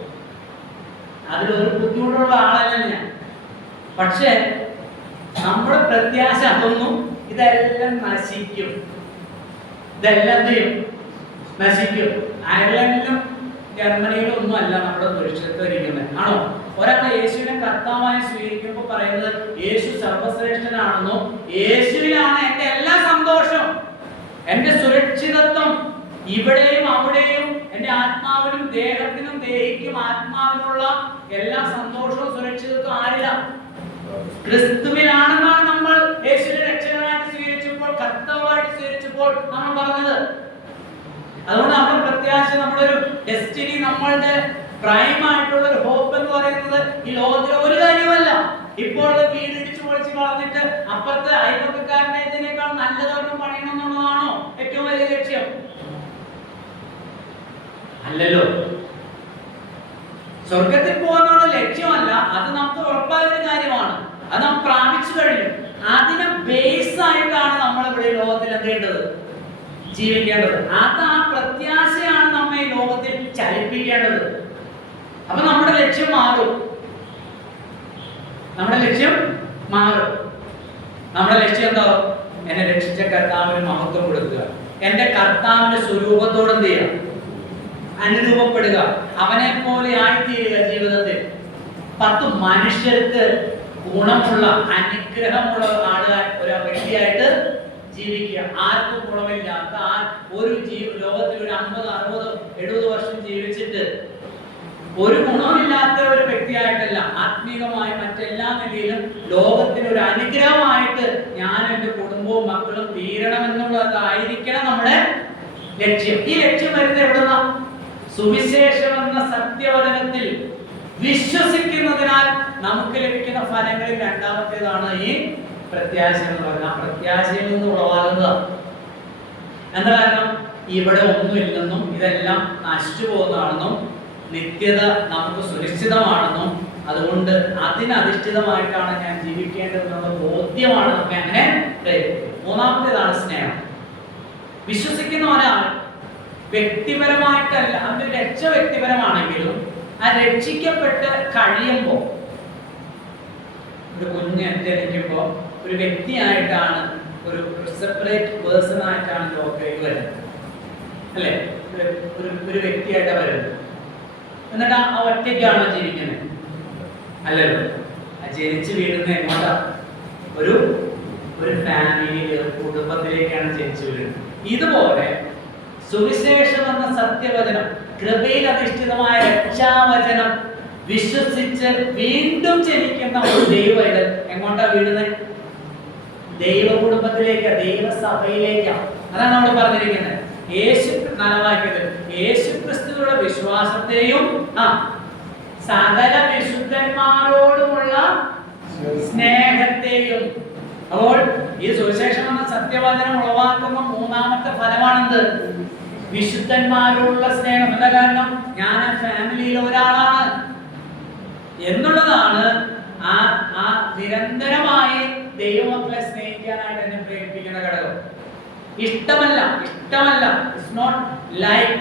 അതിലൊരു ബുദ്ധിമുട്ടുള്ള ആളല്ല ഞാൻ. പക്ഷേ നമ്മുടെ പ്രത്യാശ അതൊന്നും, ഇതെല്ലാം നശിക്കും. ഇതെല്ലാം ചെയ്യും, നശിക്കും. അയർലൻഡിലും ജർമ്മനിയിലും ഒന്നും അല്ല നമ്മുടെ ദുരിതത്തിരിക്കുന്നത്, ആണോ? ഒരാൾ യേശുവിനെ കർത്താവായി സ്വീകരിക്കുമ്പോൾ പറയുന്നത് യേശു സർവശ്രേഷ്ഠനാണെന്നും യേശുവിലാണ് എന്റെ എല്ലാ സന്തോഷം, എന്റെ സുരക്ഷിതത്വം. ഇവിടെയും അവിടെയും എന്റെ ആത്മാവിനും ദേഹത്തിനും ദേഹിക്കും ആത്മാവിനുള്ള എല്ലാ സന്തോഷവും സുരക്ഷിതത്വം ആരില്ല? ക്രിസ്തുവിലാണെന്നാണ് നമ്മൾ യേശുവിനെ രക്ഷകനായിട്ട് സ്വീകരിച്ചപ്പോൾ, കർത്താവായിട്ട് സ്വീകരിച്ചപ്പോൾ നമ്മൾ പറഞ്ഞത്. അതുകൊണ്ട് നമ്മുടെ പ്രത്യാശ, നമ്മുടെ ഒരു ഡെസ്റ്റിനി, നമ്മളുടെ പ്രൈമായിട്ടുള്ള ഒരു ഹോപ്പ് എന്ന് പറയുന്നത് ഈ ലോകത്തിലെ ഒരു കാര്യമല്ല. ഇപ്പോൾ വീട് ഇടിച്ചു പൊളിച്ച് കളഞ്ഞിട്ട് അപ്പുറത്തെ അയൽപക്കക്കാരനേക്കാൾ നല്ലതൊന്നും പണിയണം എന്നുള്ളതാണോ ഏറ്റവും വലിയ ലക്ഷ്യം? അല്ലല്ലോ. സ്വർഗത്തിൽ പോകുന്ന ലക്ഷ്യമല്ല, അത് നമുക്ക് ഉറപ്പായ ഒരു കാര്യമാണ്. അത് നാം പ്രാപിച്ചു കഴിഞ്ഞു. അതിനെ ബേസ് ആയിട്ടാണ് നമ്മൾ ഇവിടെ ലോകത്തിൽ എന്ത് ജീവിക്കേണ്ടത്. അത് ആ പ്രത്യാശയാണ് നമ്മെ ഈ ലോകത്തിൽ ചലിപ്പിക്കേണ്ടത്. അപ്പൊ നമ്മുടെ ലക്ഷ്യം മാറും. നമ്മുടെ ലക്ഷ്യം എന്താ? എന്നെ രക്ഷിച്ച കർത്താവിന് മഹത്വം കൊടുക്കുക, എന്റെ കർത്താവിന്റെ സ്വരൂപത്തോട് എന്ത് ചെയ്യുക? അനുരൂപപ്പെടുക, അവനെ പോലെ ആയിത്തീരുക ജീവിതത്തിൽ. 10 മനുഷ്യർക്ക് ഗുണമുള്ള അനുഗ്രഹമുള്ള ഒരു വ്യക്തിയായിട്ട് ജീവിക്കുക. ആർക്കും ഗുണമില്ലാത്ത ഒരു ലോകത്തിൽ ഒരു 50, 60, 70 വർഷം ജീവിച്ചിട്ട് ഒരു ഗുണമില്ലാത്ത ഒരു വ്യക്തിയായിട്ടല്ല, ആത്മീകമായി മറ്റെല്ലാ നിലയിലും ലോകത്തിന് ഒരു അനുഗ്രഹമായിട്ട് ഞാൻ എൻ്റെ കുടുംബവും മക്കളും തീരണമെന്നുള്ളതായിരിക്കണം നമ്മുടെ ലക്ഷ്യം. ഈ ലക്ഷ്യം വരുന്നത് എവിടുന്ന? സുവിശേഷം എന്ന സത്യവചനത്തിൽ വിശ്വസിക്കുന്നതിനാൽ നമുക്ക് ലഭിക്കുന്ന ഫലങ്ങളിൽ രണ്ടാമത്തേതാണ് ഈ പ്രത്യാശ എന്ന് പറയുന്നത്. ആ പ്രത്യാശയിൽ നിന്ന് ഉളവാകുന്നത് എന്താ? കാരണം ഇവിടെ ഒന്നുമില്ലെന്നും ഇതെല്ലാം നശിച്ചു പോകുന്നതാണെന്നും നിത്യത നമുക്ക് സുനിശ്ചിതമാണെന്നും അതുകൊണ്ട് അതിനധിഷ്ഠിതമായിട്ടാണ് ഞാൻ ജീവിക്കേണ്ടതെന്നുള്ള ബോധ്യമാണ് നമുക്ക് അങ്ങനെ പ്രേരിപ്പിക്കുന്നത്. മൂന്നാമത്തേതാണ് സ്നേഹം. വിശ്വസിക്കുന്ന ഒരാൾ വ്യക്തിപരമായിട്ടല്ല, അവന്റെ രക്ഷ വ്യക്തിപരമാണെങ്കിലും ആ രക്ഷിക്കപ്പെട്ട് കഴിയുമ്പോൾ, ഒരു കുഞ്ഞ് ജനിക്കുമ്പോൾ ഒരു വ്യക്തിയായിട്ടാണ്, ഒരു സെപ്പറേറ്റ് പേഴ്സൺ ആയിട്ടാണ് ലോകത്തേക്ക് വരുന്നത്, അല്ലെ? ഒരു വ്യക്തിയായിട്ടാണ് വരുന്നത്. എന്നിട്ട് ആ ഒറ്റയ്ക്കാണോ ജീവിക്കുന്നത്? അല്ലല്ലോ. ജനിച്ചു വീഴുന്ന എങ്ങോട്ടാ? ഒരു ഫാമിലിയിൽ, കുടുംബത്തിലേക്കാണ് ജനിച്ചു വീഴുന്നത്. ഇതുപോലെ സുവിശേഷം എന്ന സത്യവചനം, കൃപയിൽ അധിഷ്ഠിതമായ രക്ഷാവചനം വിശ്വസിച്ച് വീണ്ടും ജനിക്കുന്ന ഒരു ദൈവവൈതൽ എങ്ങോട്ടാ വീഴുന്നത്? ദൈവ കുടുംബത്തിലേക്ക്, ദൈവസഭയിലേക്കാണ്. അതാണ് നമ്മൾ പറഞ്ഞിരിക്കുന്നത്. യേശു ക്രിസ്തുവിലുള്ള വിശ്വാസത്തെയും സകല വിശുദ്ധന്മാരോടുമുള്ള സ്നേഹത്തെയും. അപ്പോൾ ഈ സുവിശേഷം എന്ന സത്യവചനം ഉളവാക്കുന്ന മൂന്നാമത്തെ ഫലമാണെന്ത്? വിശുദ്ധന്മാരോടുള്ള സ്നേഹം. എന്താ കാരണം? ഞാൻ ആ ഫാമിലിയിലെ ഒരാളാണ് എന്നുള്ളതാണ് ആ നിരന്തരമായി ദൈവമക്കളെ സ്നേഹിക്കാനായിട്ട് എന്നെ പ്രേരിപ്പിക്കുന്ന ഘടകം. ഇഷ്ടമല്ല, it's not like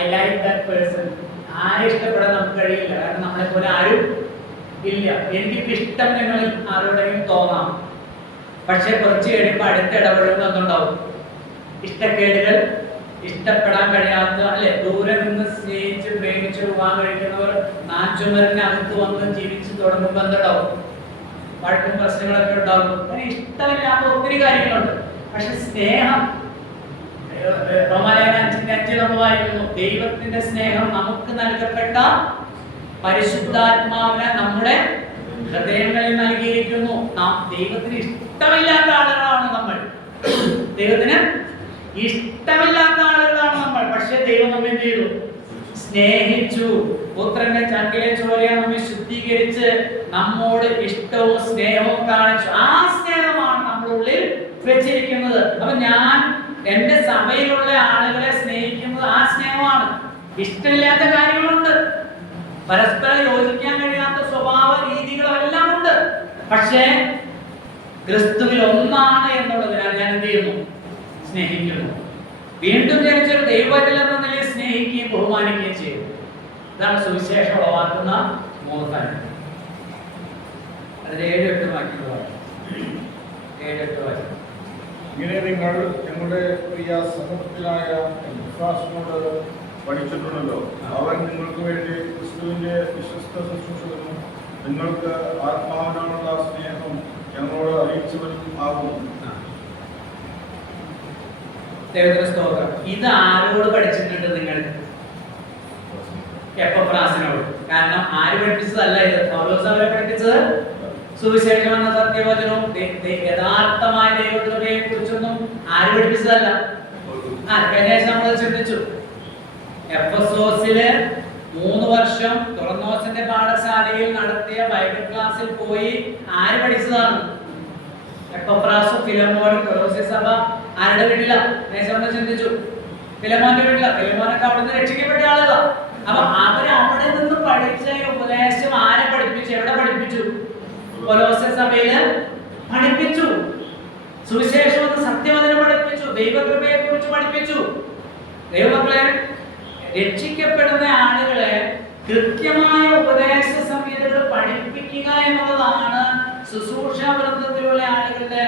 I like that person. ആരെ ഇഷ്ടപ്പെടാൻ നമുക്ക് കഴിയില്ല. കാരണം നമ്മളെ പോലെ ആരും ഇല്ല. എനിക്കിപ്പോ ഇഷ്ടം നിങ്ങളിൽ ആരോടെങ്കിലും തോന്നാം, പക്ഷെ കുറച്ച് കഴിയുമ്പോൾ അടുത്ത ഇടപെടുമ്പോൾ എന്തുണ്ടാവും? ഇഷ്ടക്കേടുകൾ, ഇഷ്ടപ്പെടാൻ കഴിയാത്ത, അല്ലെ, ദൂരെ നിന്ന് സ്നേഹിച്ച് പ്രേമിച്ച് വിവാഹം കഴിക്കുന്നവർ നാച്ചുമരിനകത്ത് വന്ന് ജീവിച്ച് തുടങ്ങുമ്പോൾ എന്തുണ്ടാവും? വഴക്കും പ്രശ്നങ്ങളൊക്കെ ഉണ്ടാവും. അങ്ങനെ ഇഷ്ടമില്ലാത്ത ഒത്തിരി കാര്യങ്ങളുണ്ട്. പക്ഷെ സ്നേഹം, റോമാലേഖനം 5:5 നമ്മൾ വായിക്കുന്നു, ദൈവത്തിന്റെ സ്നേഹം നമുക്ക് നൽകപ്പെട്ട പരിശുദ്ധാത്മാവിനെ നമ്മുടെ ഹൃദയങ്ങളിൽ നൽകിയിരിക്കുന്നു. നാം ദൈവത്തിന് ഇഷ്ടമില്ലാത്ത ആളുകളാണ് നമ്മൾ. ദൈവത്തിന് ഇഷ്ടമില്ലാത്ത ആളുകളാണ് നമ്മൾ. പക്ഷെ ദൈവം നമ്മെ എന്ത് ചെയ്തു? സ്നേഹിച്ചു. പുത്രന്റെ ചങ്കിലെ ചോരയെ നമ്മെ ശുദ്ധീകരിച്ച് നമ്മോട് ഇഷ്ടവും സ്നേഹവും കാണിച്ചു. ആ സ്നേഹമാണ് നമ്മുടെ ഉള്ളിൽ വെച്ചിരിക്കുന്നത്. അപ്പൊ ഞാൻ എന്റെ സഭയിലുള്ള ആളുകളെ സ്നേഹിക്കുന്നത് ആ സ്നേഹമാണ്. ഇഷ്ടമില്ലാത്ത കാര്യങ്ങളുണ്ട്, പരസ്പരം യോജിക്കാൻ കഴിയാത്ത സ്വഭാവ രീതികളെല്ലാം ഉണ്ട്. പക്ഷേ ക്രിസ്തുവിൽ ഒന്നാണ് എന്നുള്ളതിനാൽ ഞാൻ എന്ത് ചെയ്യുന്നു? സ്നേഹിക്കുന്നു. വീണ്ടും ജനിച്ചൊരു ദൈവത്തിൽ എന്ന നിലയിൽ സ്നേഹിക്കുകയും ബഹുമാനിക്കുകയും ചെയ്യുന്നു. ഇതാണ് സുവിശേഷം ഉളവാക്കുന്ന 3 കാര്യങ്ങൾ. അതിൽ 7-8 വാക്യങ്ങളാണ്. 7-8 വാക്യം. ഇങ്ങനെ നിങ്ങൾ ഞങ്ങളുടെ പ്രിയ സഹോദരനായ വിശ്വാസനോട് പഠിച്ചിട്ടുണ്ടല്ലോ. അവൻ നിങ്ങൾക്ക് വേണ്ടി ക്രിസ്തുവിന്റെ വിശ്വസ്ത ശുശ്രൂഷകനും നിങ്ങൾക്ക് ആത്മാവിനോടുള്ള സ്നേഹം ഞങ്ങളോട് അറിയിച്ചവനും ആകുന്നു. ഇത് ആരോട് പഠിച്ചിട്ടുണ്ട് നിങ്ങൾ? എപ്പഫ്രാസിനോട്. കാരണം ആര് പഠിപ്പിച്ചതല്ല ഇത്. പൗലോസ് അവരെ പഠിപ്പിച്ചത് സുവിശേഷം എന്ന സത്യവചനവും യഥാർത്ഥമായ ദൈവകൃപയെ കുറിച്ചൊന്നും ആര് പഠിപ്പിച്ചതല്ല. കഴിഞ്ഞ നമ്മൾ ചിന്തിച്ചു, എഫെസോസില് 3 വർഷം തുറന്നോസിന്റെ പാഠശാലയിൽ നടത്തിയ ബൈബിൾ ക്ലാസ്സിൽ പോയി ആര് പഠിച്ചതാണ്? എപ്പഫ്രാസും ഫിലമോനും. കൊലോസ്യ സഭ ആരുടെ വീട്ടില? നമ്മൾ ചിന്തിച്ചു, ഫിലമോന്റെ വീട്ടില. ഫിലമോനൊക്കെ അവിടെ നിന്ന് രക്ഷിക്കപ്പെട്ട ആളുകളാണ്. അപ്പൊ അവര് അവിടെ നിന്ന് പഠിച്ച ഉപദേശം ആരെ പഠിപ്പിച്ചു? എവിടെ പഠിപ്പിച്ചു? കൊലോസ്യ സഭയില് പഠിപ്പിച്ചു. സുവിശേഷം സത്യവചനം പഠിപ്പിച്ചു. ദൈവകൃപയെ കുറിച്ച് പഠിപ്പിച്ചു. ദൈവമക്കളെ, രക്ഷിക്കപ്പെടുന്ന ആളുകളെ കൃത്യമായ ഉപദേശ സംഹിതകൾ പഠിപ്പിക്കുക എന്നുള്ളതാണ് ശുശ്രൂഷ വൃന്ദത്തിലുള്ള ആളുകളുടെ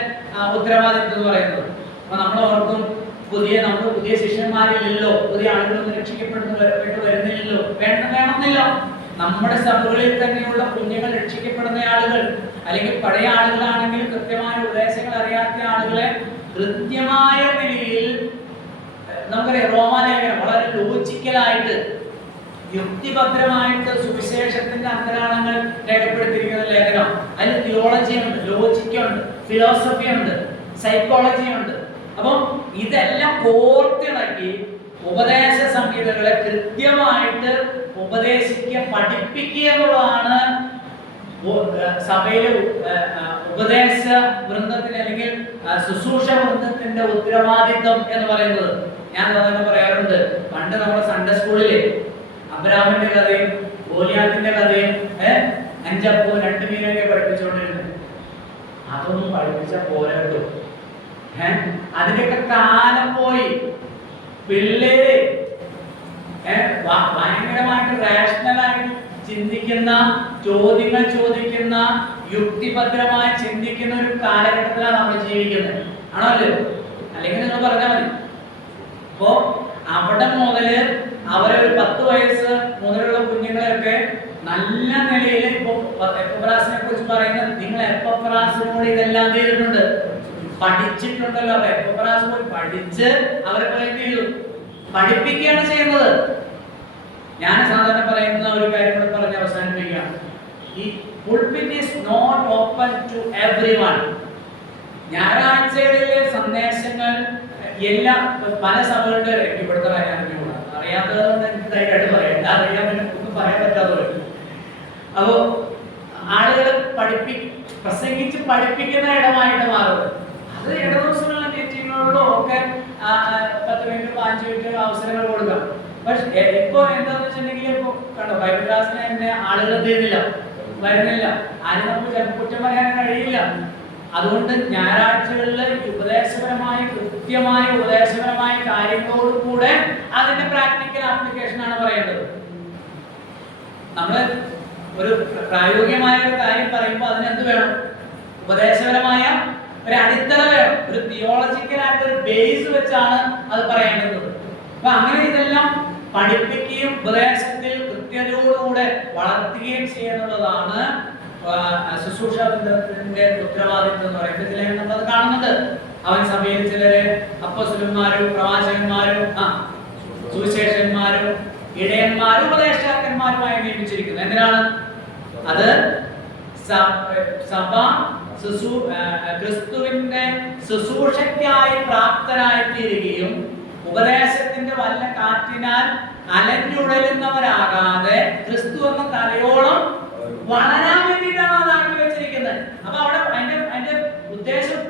ഉത്തരവാദിത്വം എന്ന് പറയുന്നത്. അപ്പൊ നമ്മൾ ഓർക്കും, നമ്മൾ പുതിയ ശിഷ്യന്മാരില്ലല്ലോ, പുതിയ ആളുകളൊന്നും രക്ഷിക്കപ്പെട്ടു വരുന്നില്ലല്ലോ. വേണമെന്നില്ല. നമ്മുടെ സഭകളിൽ തന്നെയുള്ള കുഞ്ഞുങ്ങൾ രക്ഷിക്കപ്പെടുന്ന ആളുകൾ, അല്ലെങ്കിൽ പഴയ ആളുകളാണെങ്കിൽ കൃത്യമായ ഉപദേശങ്ങൾ അറിയാത്ത ആളുകളെ കൃത്യമായ നിലയിൽ നമുക്കറിയാം. റോമാലേഖനം വളരെ ലോജിക്കലായിട്ട്, യുക്തിഭദ്രമായിട്ട് സുവിശേഷത്തിന്റെ അന്തരാളങ്ങൾ രേഖപ്പെടുത്തിയിരിക്കുന്ന ലേഖനം. അതിൽ തിയോളജി ഉണ്ട്, ലോജിക് ഉണ്ട്, ഫിലോസഫി ഉണ്ട്, സൈക്കോളജി ഉണ്ട്. അപ്പം ഇതെല്ലാം കോർത്തിണക്കി ഉപദേശ സംഹിതകളെ കൃത്യമായിട്ട് ഉപദേശിക്കുക, പഠിപ്പിക്കുക എന്നുള്ളതാണ് സഭയിലെ ഉപദേശ വൃന്ദത്തിന് അല്ലെങ്കിൽ ശുശ്രൂഷ വൃന്ദത്തിന്റെ ഉത്തരവാദിത്വം എന്ന് പറയുന്നത്. ഞാൻ തന്നെ പറയാറുണ്ട്, പണ്ട് നമ്മുടെ സൺഡേ സ്കൂളിലെ അബ്രാമിന്റെ കഥയും ഗോലിയാത്തിന്റെ കഥയും 5 അപ്പവും 2 മീനൊക്കെ പഠിപ്പിച്ചുകൊണ്ടിരുന്നത്. അതൊന്നും പഠിപ്പിച്ച പോരാ കേട്ടോ. അതിന്റെയൊക്കെ കാലം പോയി. പിള്ളേര് ഭയങ്കരമായിട്ട് റാഷണലായിട്ട് ചിന്തിക്കുന്ന, ചോദ്യങ്ങൾ ചോദിക്കുന്ന, യുക്തിഭദ്രമായി ചിന്തിക്കുന്ന ഒരു കാലഘട്ടത്തിലാണ് നമ്മൾ ജീവിക്കുന്നത്. ആണല്ലോ? അല്ലെങ്കിൽ നിങ്ങൾ പറഞ്ഞാൽ മതി. അപ്പോ അവിടെ മുതല് അവരെ ഒരു 10 വയസ്സ് മുതലുള്ള കുഞ്ഞുങ്ങളെയൊക്കെ നല്ല നിലയിൽ ഇപ്പൊ എപ്പഫ്രാസിനെ കുറിച്ച് പറയുന്നത്, നിങ്ങൾ എപ്പഫ്രാസിനോട് ഇതെല്ലാം ചെയ്തിട്ടുണ്ട്, പഠിച്ചിട്ടുണ്ടല്ലോ. അപ്പൊ എപ്പഫ്രാസ് പോയി പഠിച്ച് അവരെ എന്ത് ചെയ്തു? പഠിപ്പിക്കുകയാണ് ചെയ്യുന്നത്. ഞാൻ സാധാരണ പറയുന്ന ഒരു കാര്യം കൂടെ പറഞ്ഞ് അവസാനിപ്പിക്കുകയാണ്. ഈ pulpit is not open to everyone. ഞായറാഴ്ചകളിലെ സന്ദേശങ്ങൾ എല്ലാ പല സഭകളുടെ ഇവിടുത്തെ അറിയാത്തതുകൊണ്ട് എനിക്ക് ധൈര്യമായിട്ട് പറയാം. എന്താ അറിയാൻ ഒന്നും പറയാൻ പറ്റാതെ. അപ്പോ ആളുകൾ പ്രസംഗിച്ച് പഠിപ്പിക്കുന്ന ഇടമായിട്ട് മാറുന്നത്. അത് ഇടദിവസങ്ങളിലെ മീറ്റിങ്ങുകളിലോ ഒക്കെ 10 മിനിറ്റ് 5 മിനിറ്റ് അവസരങ്ങൾ കൊടുക്കാം. പക്ഷെ ഇപ്പൊ എന്താന്ന് വെച്ചിട്ടുണ്ടെങ്കിൽ ഇപ്പൊ കണ്ടോ, ബൈബിൾ ക്ലാസ്സിന് തന്നെ ആളുകൾ എന്ത് വരുന്നില്ല. ആരും നമുക്ക് കുറ്റം പറയാൻ കഴിയില്ല. അതുകൊണ്ട് ഞായറാഴ്ചകളിൽ ഉപദേശപരമായ കൃത്യമായ ഉപദേശപരമായ കാര്യങ്ങളോട് കൂടെ അതിന്റെ പ്രാക്ടിക്കൽ ആപ്ലിക്കേഷൻ ആണ് പറയേണ്ടത്. നമ്മള് ഒരു പ്രായോഗികമായ ഒരു കാര്യം പറയുമ്പോൾ അതിന് എന്ത് വേണം? ഉപദേശപരമായ ഒരു അടിത്തറ വേണം. ഒരു തിയോളജിക്കൽ ആയിട്ട് ഒരു ബേസ് വെച്ചാണ് അത് പറയേണ്ടത്. അപ്പൊ അങ്ങനെ ഇതെല്ലാം പഠിപ്പിക്കുകയും ഉപദേശത്തിൽ കൃത്യതയോടുകൂടെ വളർത്തുകയും ചെയ്യുന്നതാണ് ശുശ്രൂഷ ബന്ധത്തിന്റെ ഉത്തരവാദിത്വം എന്ന് പറയുന്നത്. ചില നമ്മളത് കാണുന്നുണ്ട്. അവൻ സഭയിൽ ചിലരെ അപ്പോസ്തലന്മാരും പ്രവാചകന്മാരും സുവിശേഷന്മാരും ഇടയന്മാരും ഉപദേഷ്ടാക്കന്മാരുമായി നിയമിച്ചിരിക്കുന്നു. എന്തിനാണ് അത്? സഭ ക്രിസ്തുവിന്റെ ശുശ്രൂഷയ്ക്കായി പ്രാപ്തരായി തീരുകയും ഉപദേശത്തിന്റെ വല്ല കാറ്റിനാൽ അലഞ്ഞുടലുന്നവരാകാതെ ക്രിസ്തു എന്ന തലയോളം വളരാൻ വേണ്ടിയിട്ടാണ് അതാക്കി വെച്ചിരിക്കുന്നത്. അപ്പൊ അവിടെ അതിന്റെ ഉദ്ദേശം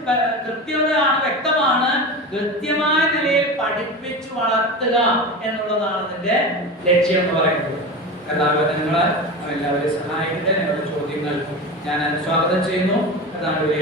കൃത്യതയാണ്, വ്യക്തമാണ്. കൃത്യമായ നിലയിൽ പഠിപ്പിച്ചു വളർത്തുക എന്നുള്ളതാണ് അതിന്റെ ലക്ഷ്യം എന്ന് പറയുന്നത്. കർത്താവേ, നിങ്ങളെ എല്ലാവരെയും സഹായിക്കട്ടെ. നിങ്ങളുടെ ചോദ്യങ്ങൾ ഞാൻ സ്വാഗതം ചെയ്യുന്നു. കർത്താവേ,